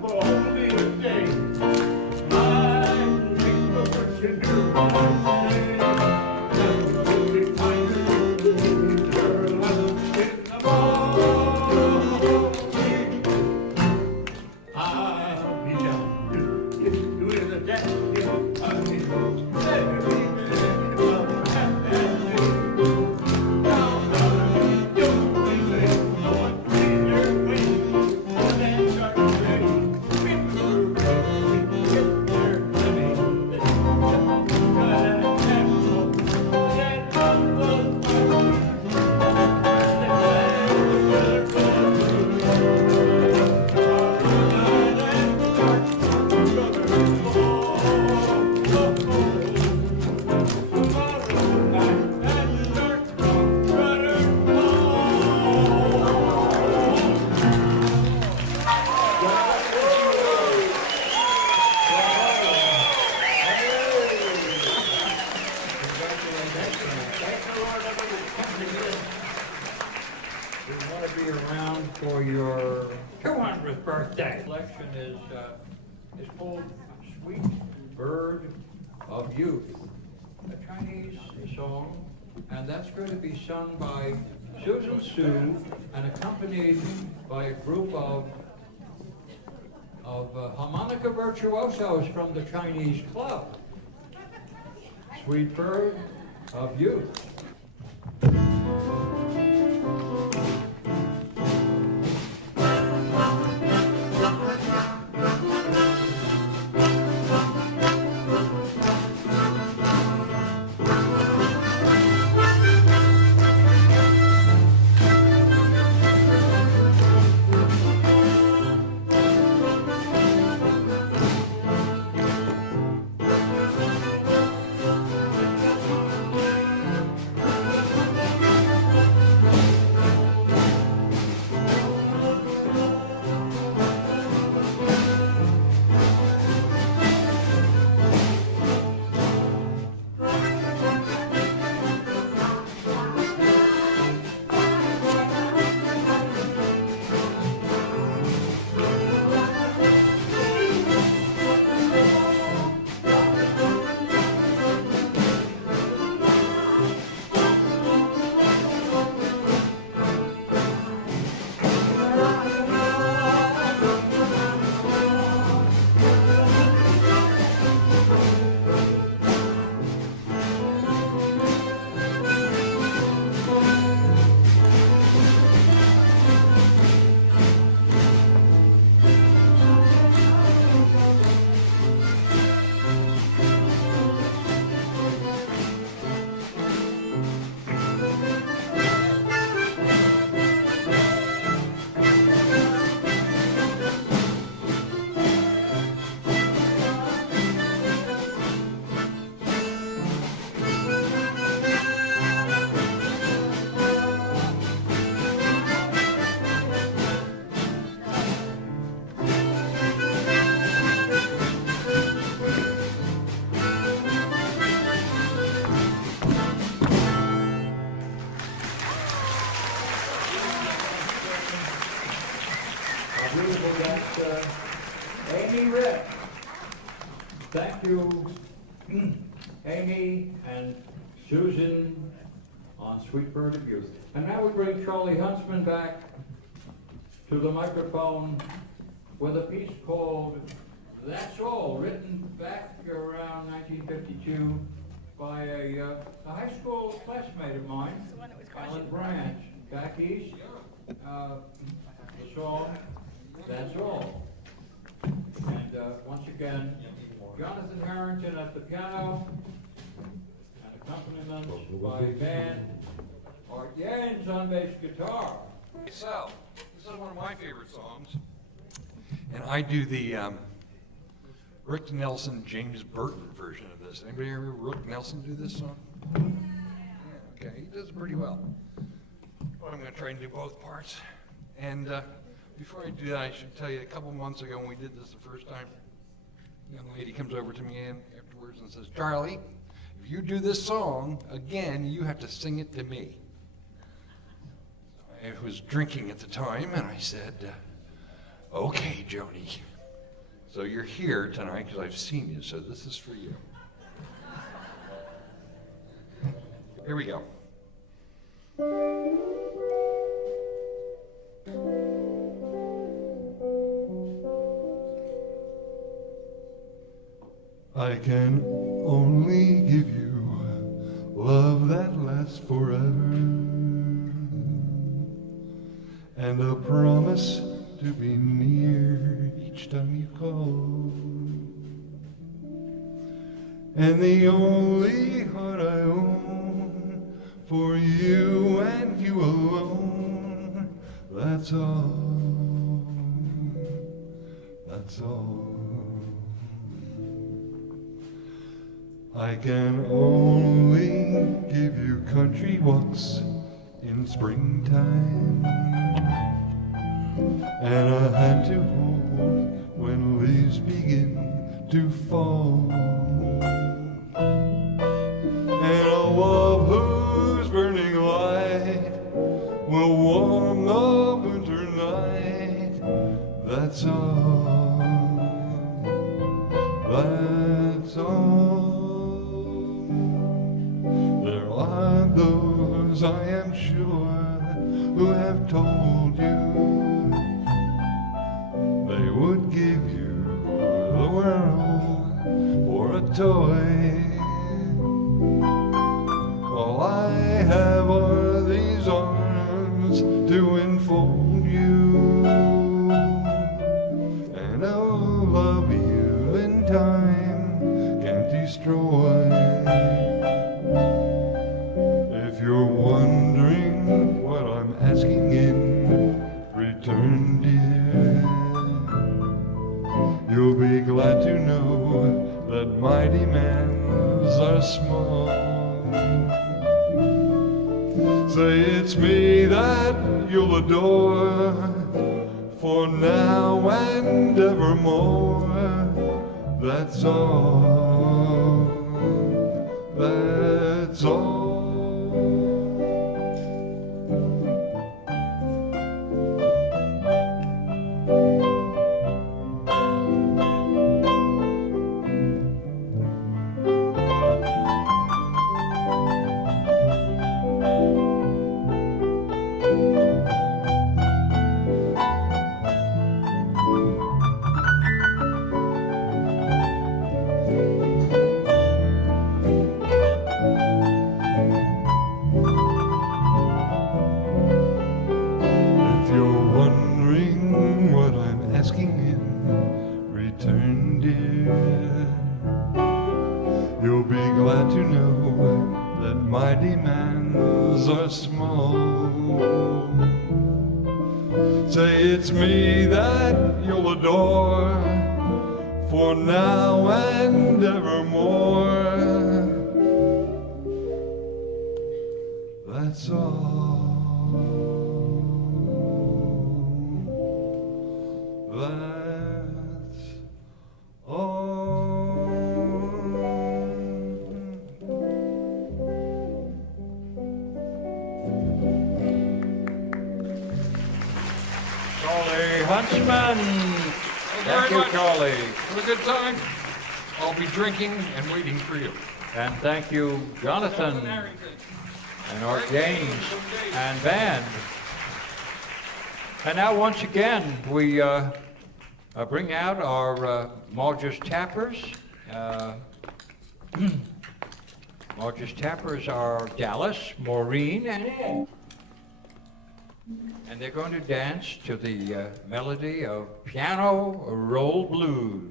for only a day, I'd make the fortune do my say. Nothing could be finer than Carolina in the morning. I'll be down with a dandy. I'll be very well happy. Now, don't be late. No one please their way. The dance are ready. People are ready. Get their money. Gotta have some. That love was We want to be around for your 200th birthday. Selection is called Sweet Bird of Youth, a Chinese song, and that's going to be sung by Susan Sue and accompanied by a group of harmonica virtuosos from the Chinese club. Sweet Bird of Youth. Amy Rick. Thank you, Amy and Susan on Sweet Bird of Youth. And now we bring Charlie Huntsman back to the microphone with a piece called That's All, written back around 1952 by a high school classmate of mine, Alan Branch, back east. The song, That's All. And once again, Jonathan Harrington at the piano, and accompaniment by band, Art Yanes on bass guitar. So, this is one of my favorite songs. And I do the Rick Nelson, James Burton version of this. Anybody ever hear Rick Nelson do this song? Yeah, okay, he does it pretty well. But I'm going to try and do both parts. And before I do that, I should tell you, a couple months ago when we did this the first time, a young lady comes over to me afterwards and says, Charlie, if you do this song again, you have to sing it to me. I was drinking at the time, and I said, okay, Joni. So you're here tonight because I've seen you, so this is for you. Here we go. I can only give you love that lasts forever, and a promise to be near each time you call. And the only heart I own for you and you alone, that's all, that's all. I can only give you country walks in springtime, and a hand to hold when leaves begin to fall, and a love whose burning light will warm the winter night. That's all, that's all. There are those, I am sure, who have told you they would give you the world for a toy. All I have are these arms to enfold you, and I'll love you in time can't destroy. If you're wondering what I'm asking in return, dear, you'll be glad to know that my demands are small. Say it's me that you'll adore for now and evermore. That's all, that's all. Say it's me that you'll adore for now and evermore. That's all. That's all. Charlie Huntsman. Thank you, Charlie. Have a good time. I'll be drinking and waiting for you. And thank you, Jonathan, and Art Gaines, and band. And now, once again, we bring out our Malgus tappers. Largest tappers are Dallas, Maureen, and Ed. And they're going to dance to the melody of Piano Roll Blues.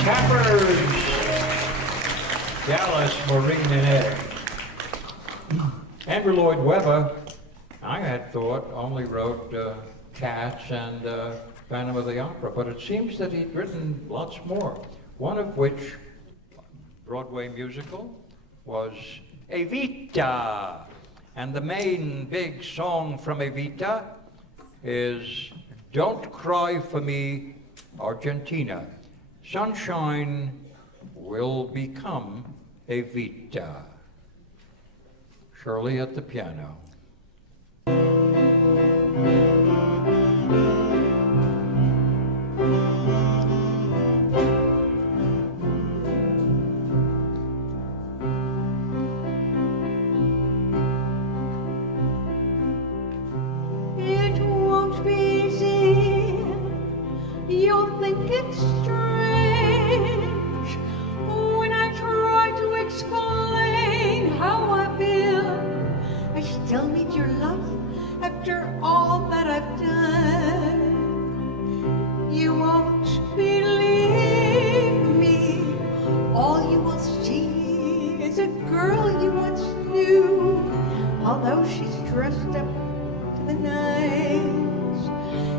Tappers, Dallas, Maureen, and Ed. Andrew Lloyd Webber, I had thought, only wrote Cats and Phantom of the Opera, but it seems that he'd written lots more, one of which, Broadway musical, was Evita. And the main big song from Evita is Don't Cry for Me, Argentina. Sunshine will become Evita. Shirley at the piano. It won't be easy. You'll think it's strange when I try to explain how I feel. I still need your love after all that I've done. You won't believe me. All you will see is a girl you once knew, although she's dressed up to the nines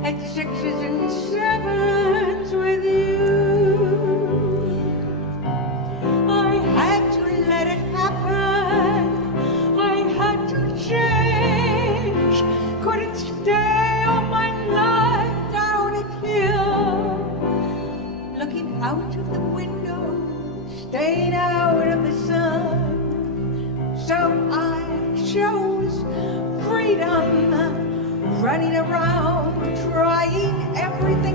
at sixes and sevens with you. I had to let it happen. I had to change. Couldn't stay all my life down at hill, looking out of the window, staying out of the sun. So I chose freedom, running around, trying everything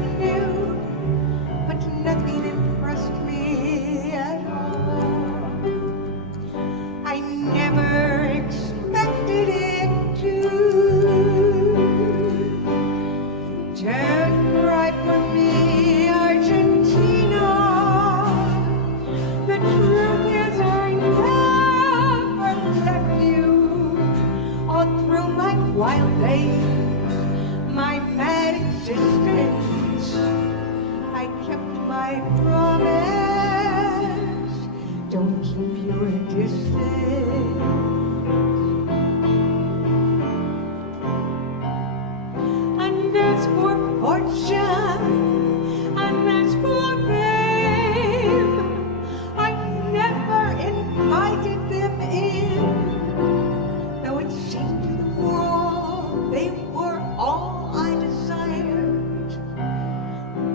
existence. I kept my promise. Don't keep your distance. And as for fortune, and as for fame, I never invited them in. Though it seemed to the world they were all I desired.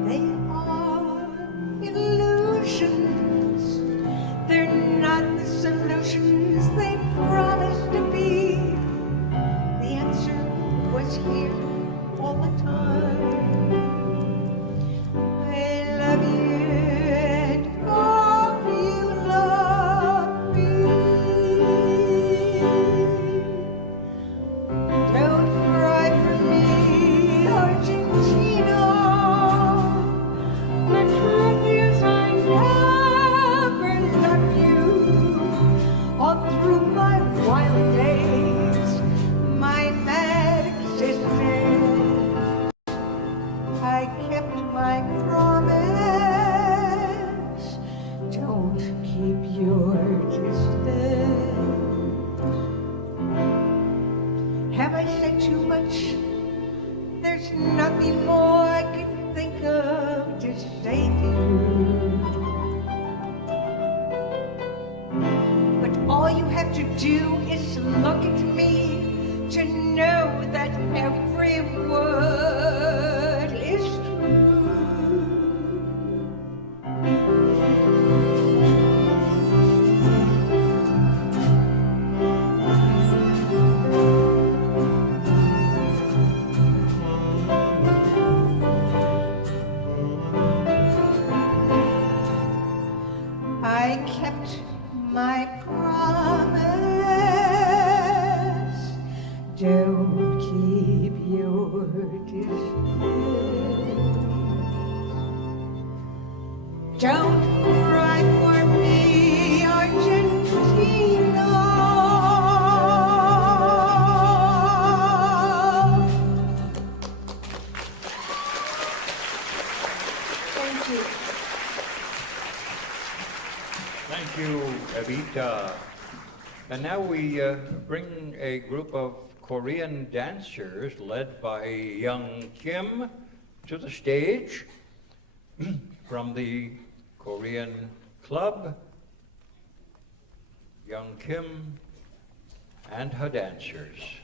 They are illusions. They're not the solutions they promised to be. The answer was here all the time. I love you and hope you love me. Don't cry for me, Argentina. The truth is I never loved you. All through my wild days, my mad existence, I kept my promise. Don't keep your distance. Have I said too much? There's nothing more I could think of to say to you. But all you have to do is look at me to know that every word is true. I kept my promise. Don't keep your distance. Don't cry for me, Argentina. Thank you. Thank you, Evita. And now we bring a group of Korean dancers led by young Kim to the stage from the Korean club. Young Kim and her dancers.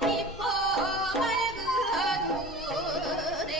깊어 맑은 물에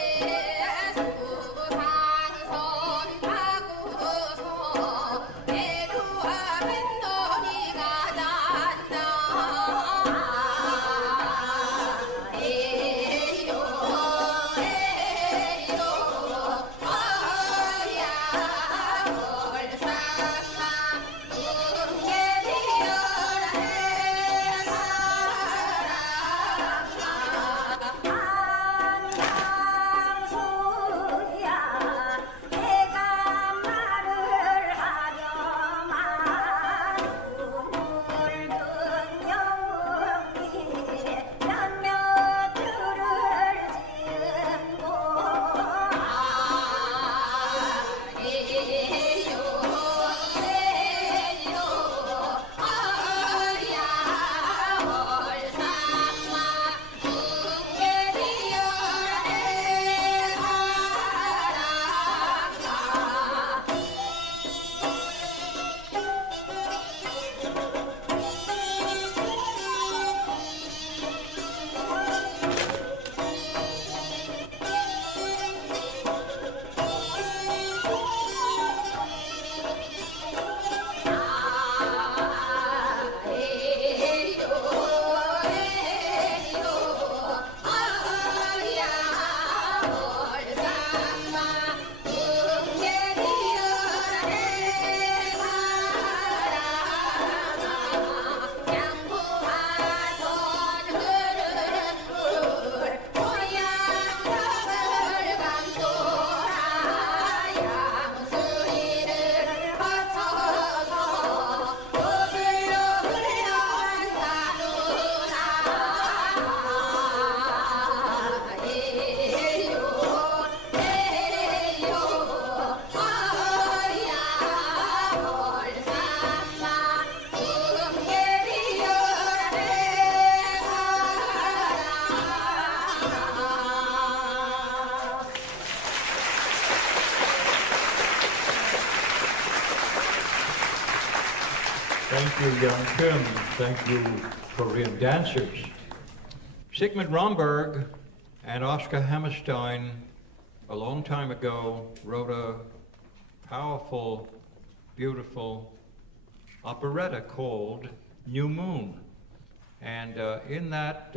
Thank you, young Kim. Thank you, Korean dancers. Sigmund Romberg and Oscar Hammerstein, a long time ago, wrote a powerful, beautiful operetta called New Moon. And in that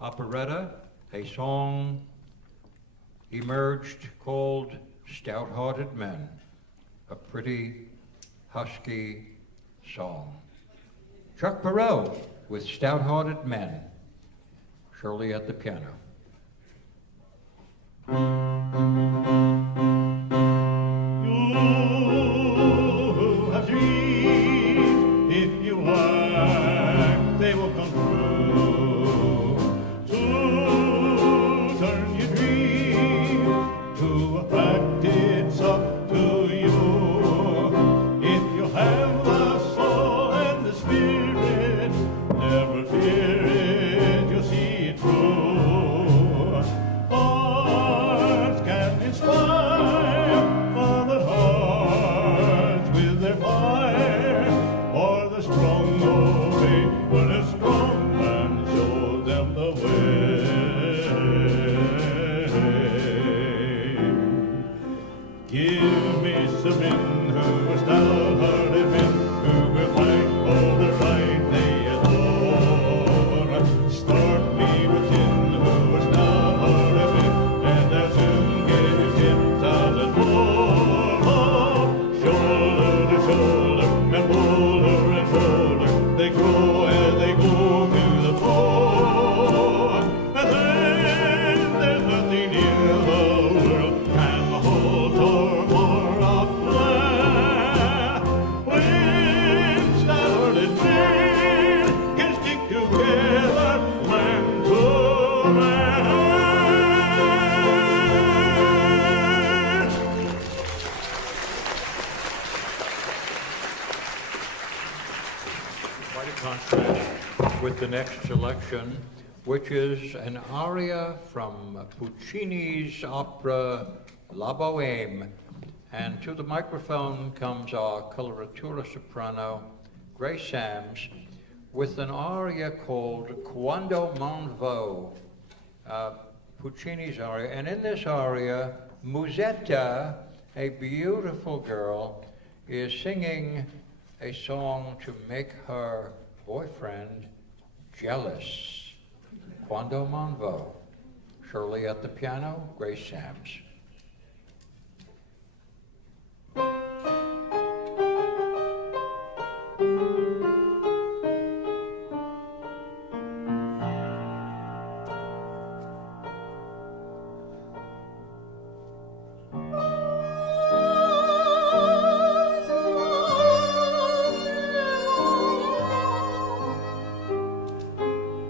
operetta, a song emerged called Stout-Hearted Men, a pretty, husky song. Chuck Perot with Stout-Hearted Men, Shirley at the piano. You have dreams, if you work, they will come true. To turn your dreams to a practice up to you. If you have the soul and the spirit, never fear it, you'll see it through. Arts can inspire other hearts with their fire, or the strong obey when a strong man shows them the way. Give me some men who are stout-hearted men, who will fight for the right they adore. Start me with 10 who are stout-hearted men, and I'll soon get 10,000 more. Shoulder to shoulder, and bolder, they grow as they go to the fore. And then there's nothing in the world can hold or more up there. When stout-hearted men can stick together, man to man. Quite a contrast with the next selection, which is an aria from Puccini's opera La Bohème. And to the microphone comes our coloratura soprano, Grace Sams, with an aria called Quando Mon Vo, Puccini's aria. And in this aria, Musetta, a beautiful girl, is singing a song to make her boyfriend jealous. Quando Mon Vo. Shirley at the piano, Grace Sams.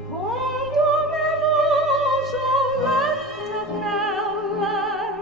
Quando me lo soletta bella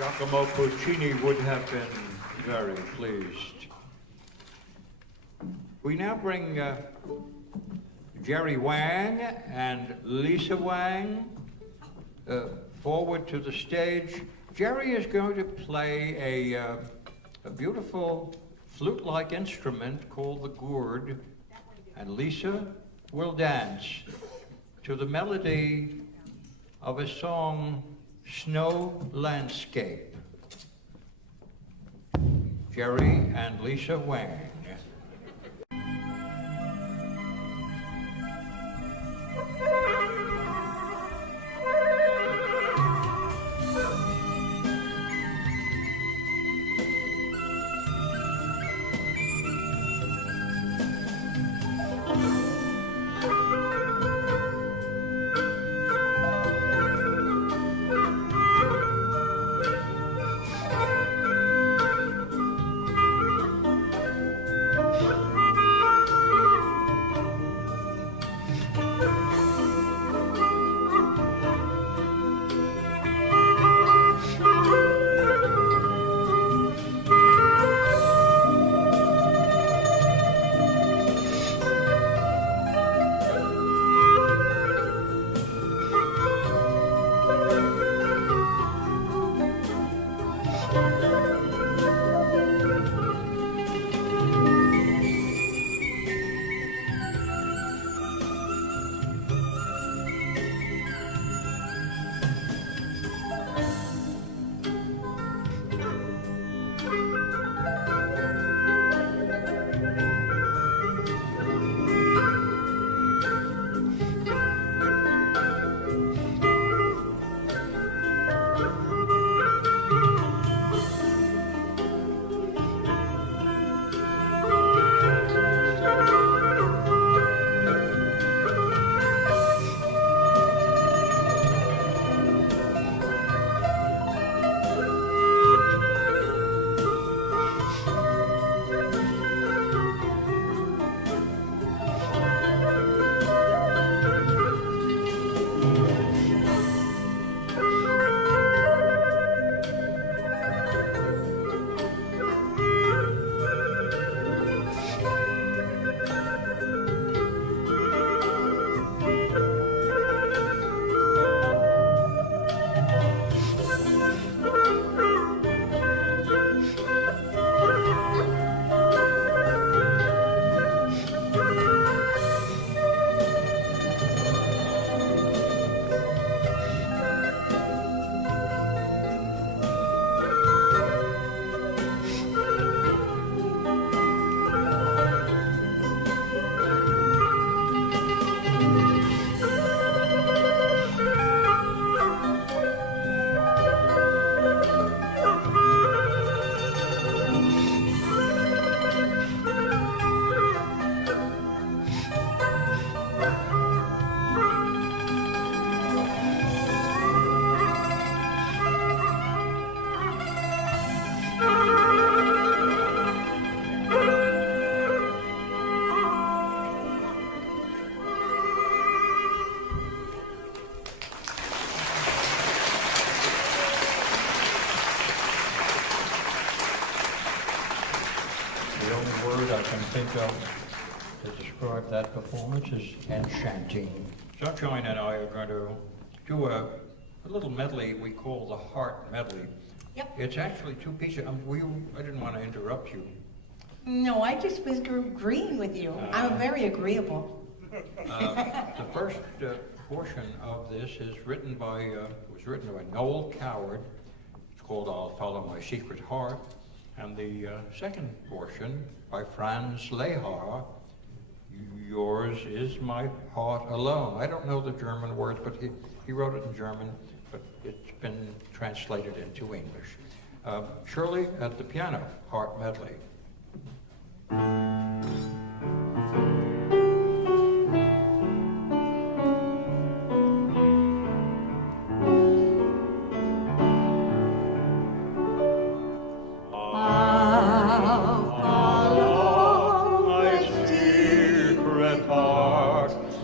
Giacomo Puccini would have been very pleased. We now bring Jerry Wang and Lisa Wang forward to the stage. Jerry is going to play a beautiful flute-like instrument called the gourd, and Lisa will dance to the melody of a song, Snow Landscape. Jerry and Lisa Wang. The only word I can think of to describe that performance is enchanting. Sunshine and I are going to do a little medley we call the Heart Medley. Yep. It's actually two pieces. I didn't want to interrupt you. No, I just was agreeing with you. I'm very agreeable. The first portion of this is written by Noel Coward. It's called I'll Follow My Secret Heart. And the second portion by Franz Lehar, Yours is My Heart Alone. I don't know the German words, but he wrote it in German, but it's been translated into English. Shirley at the piano, Heart Medley.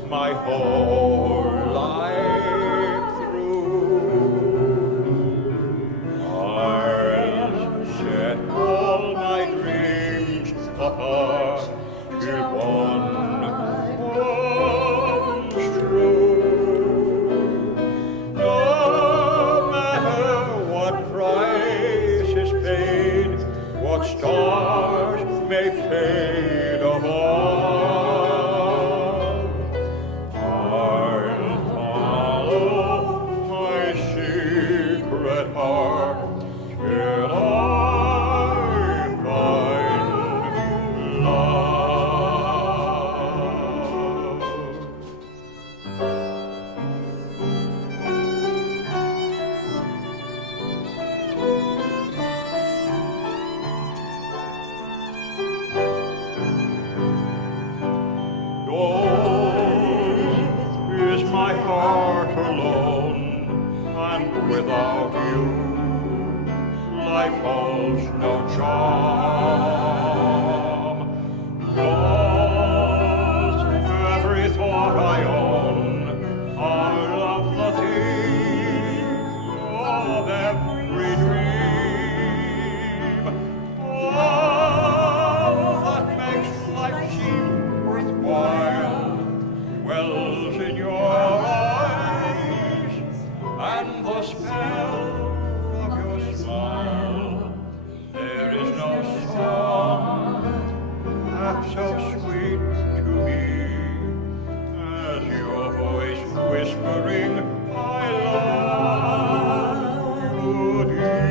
My whole life through, I may fade above, I'll follow my secret heart till I find love. Yours is my heart alone, and without you, life holds no charm. Yours, every thought I own, I love the theme of every dream. All that makes life seem worthwhile wells in your eyes, and the spell of your smile. There is no song half so sweet to me as your voice whispering, I love you, dear.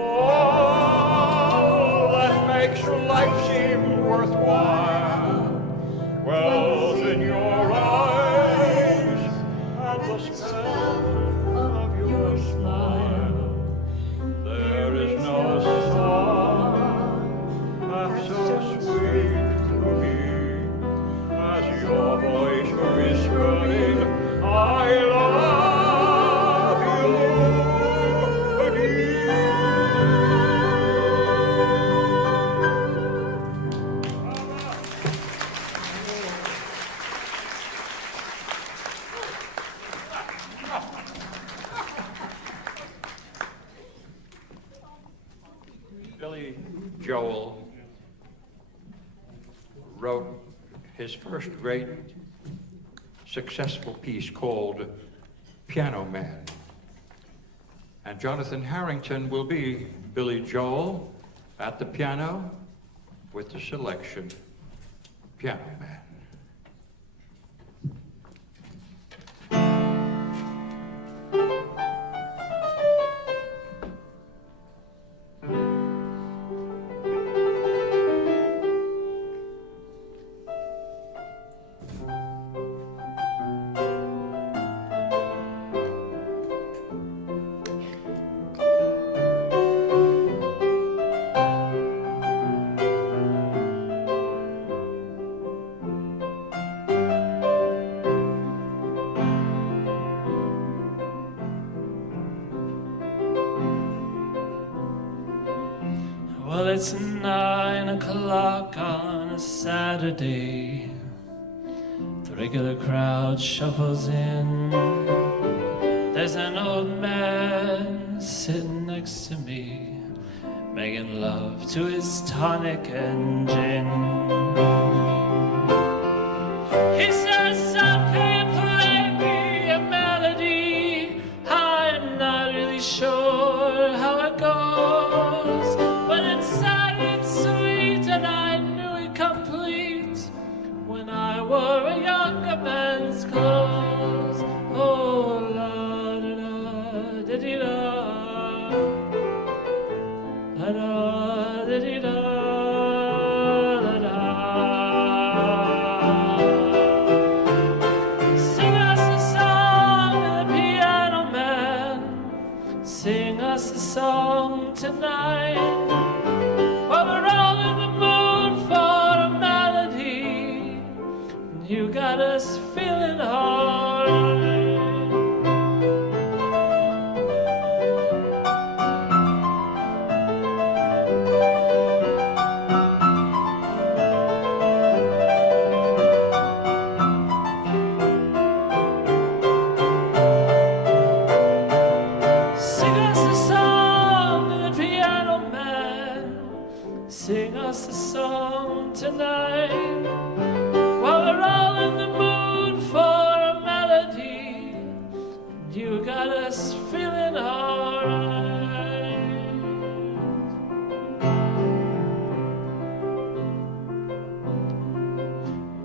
All that makes life seem worthwhile wells in your eyes, and the spell of your smile. There is no song half so sweet to me as your voice whispering, I love you, dear. Billy Joel wrote his first great successful piece called Piano Man. And Jonathan Harrington will be Billy Joel at the piano with the selection Piano Man. Well, it's 9 o'clock on a Saturday. The regular crowd shuffles in. There's an old man sitting next to me, making love to his tonic and gin. He says, "Son, can you play me a melody? I'm not really sure how it goes, but it sounded sweet and I knew it complete when I wore a younger man's clothes." Oh, la da da da dee da, la da da dee da, la da. Sing us a song, the piano man. Sing us a song tonight. Well, we're all in the mood for a melody. You got us feeling hard.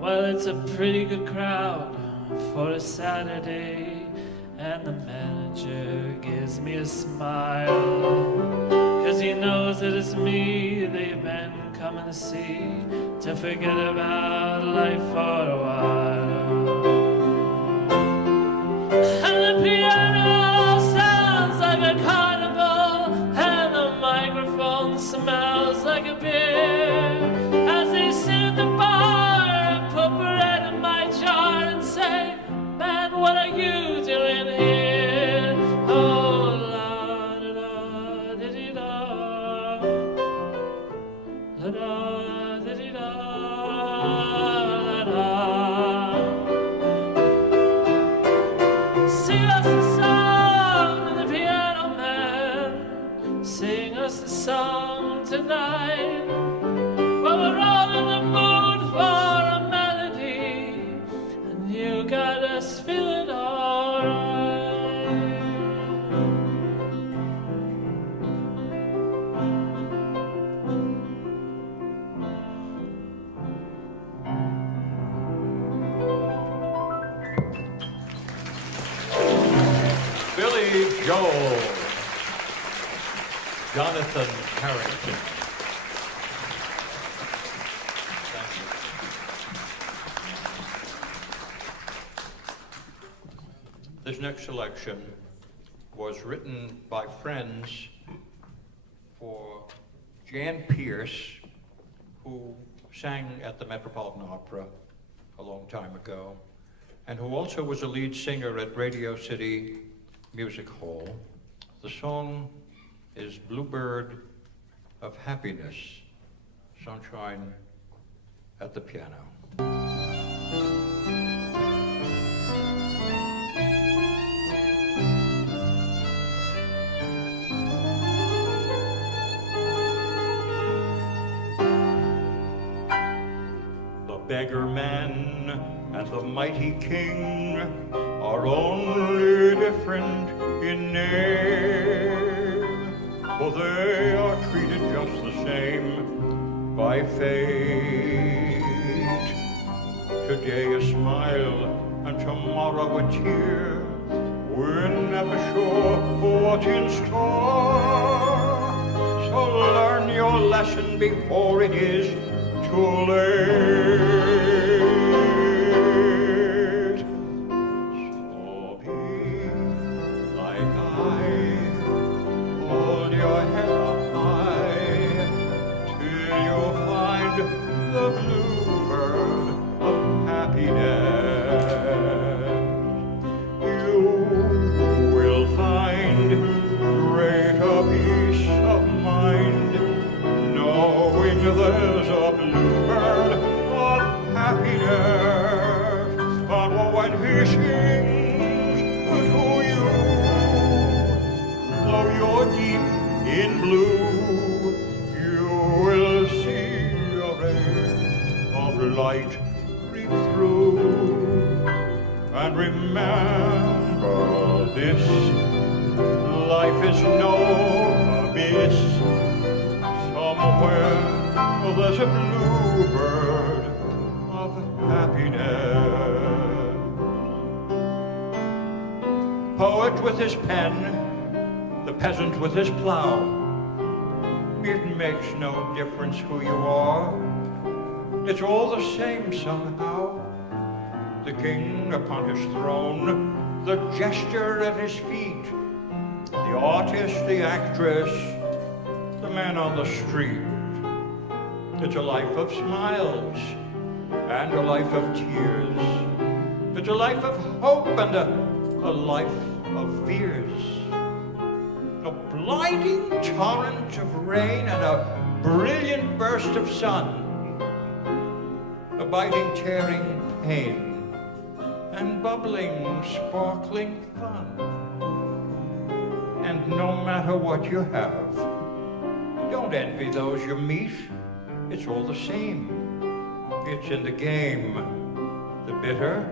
Well, it's a pretty good crowd for a Saturday, and the manager gives me a smile, 'cause he knows that it's me they've been coming to see, to forget about life for a while. And the piano sounds like a carnival, and the microphone smells like a beer, as they sit at the bar and put bread in my jar and say, man, what are you doing here? Oh, la da da da da da da da da da. Sing us a song, the piano man. Sing us a song tonight. Well, we're all in the mood for a melody, and you got us feeling alright. Billy Joel, Jonathan Harrington. Thank you. This next selection was written by friends for Jan Pierce, who sang at the Metropolitan Opera a long time ago, and who also was a lead singer at Radio City Music Hall. The song is Bluebird of Happiness, Sunshine at the piano. The beggar man and the mighty king are only different in name, for they are treated just the same by fate. Today a smile and tomorrow a tear, we're never sure what's in store, so learn your lesson before it is too late. The bluebird of happiness. You will find greater peace of mind, knowing there's a bluebird of happiness. But when he sings to you, though you're deep in blue, you will see of light creep through. And remember this, life is no abyss. Somewhere there's a bluebird of happiness. Poet with his pen, the peasant with his plow. It makes no difference who you are. It's all the same somehow. The king upon his throne, the jester at his feet, the artist, the actress, the man on the street. It's a life of smiles and a life of tears. It's a life of hope and a life of fears. A blinding torrent of rain and a brilliant burst of sun. A biting, tearing pain, and bubbling, sparkling fun. And no matter what you have, don't envy those you meet. It's all the same. It's in the game, the bitter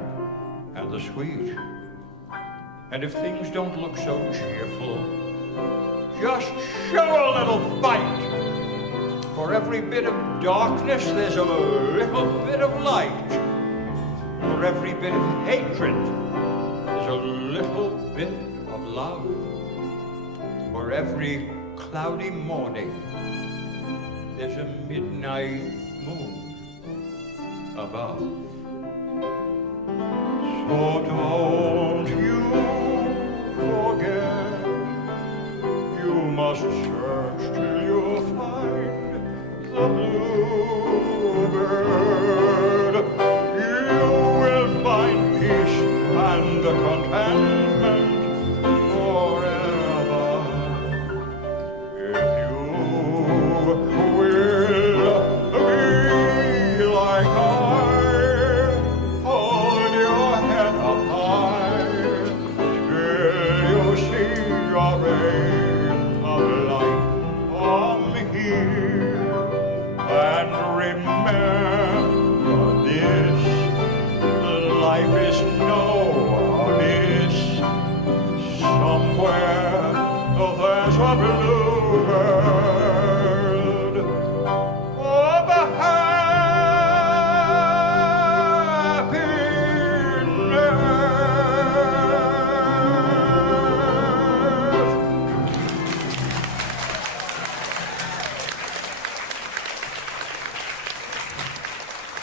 and the sweet. And if things don't look so cheerful, just show a little fight. For every bit of darkness, there's a little bit of light. every bit of hatred, there's a little bit of love. For every cloudy morning, there's a midnight moon above. So don't you forget, you must search till you find the bluebird. You will find peace and contentment forever if you will be like I. Hold your head up high till you see your ray of light from here. And remember this, life is no abyss. Somewhere there's a bluebird of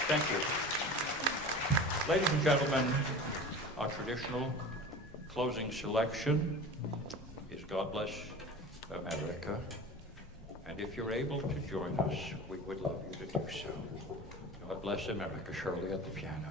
Thank you. Ladies and gentlemen, our traditional closing selection is God Bless America. And if you're able to join us, we would love you to do so. God Bless America, Shirley at the piano.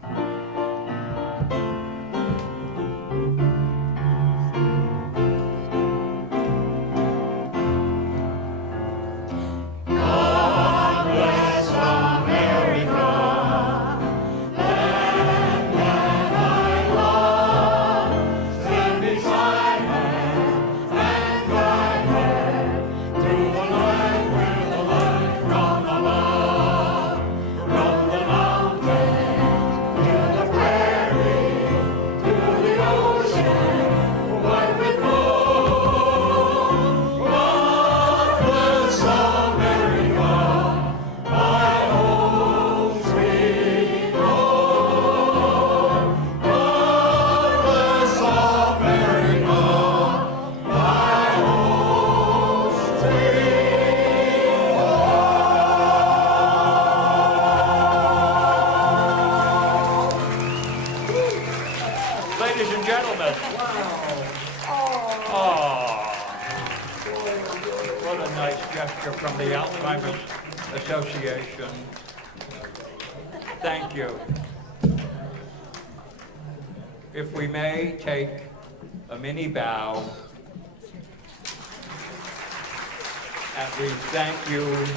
Ladies and gentlemen. What a nice gesture from the Alzheimer's Association. Thank you. If we may take a mini bow, and we thank you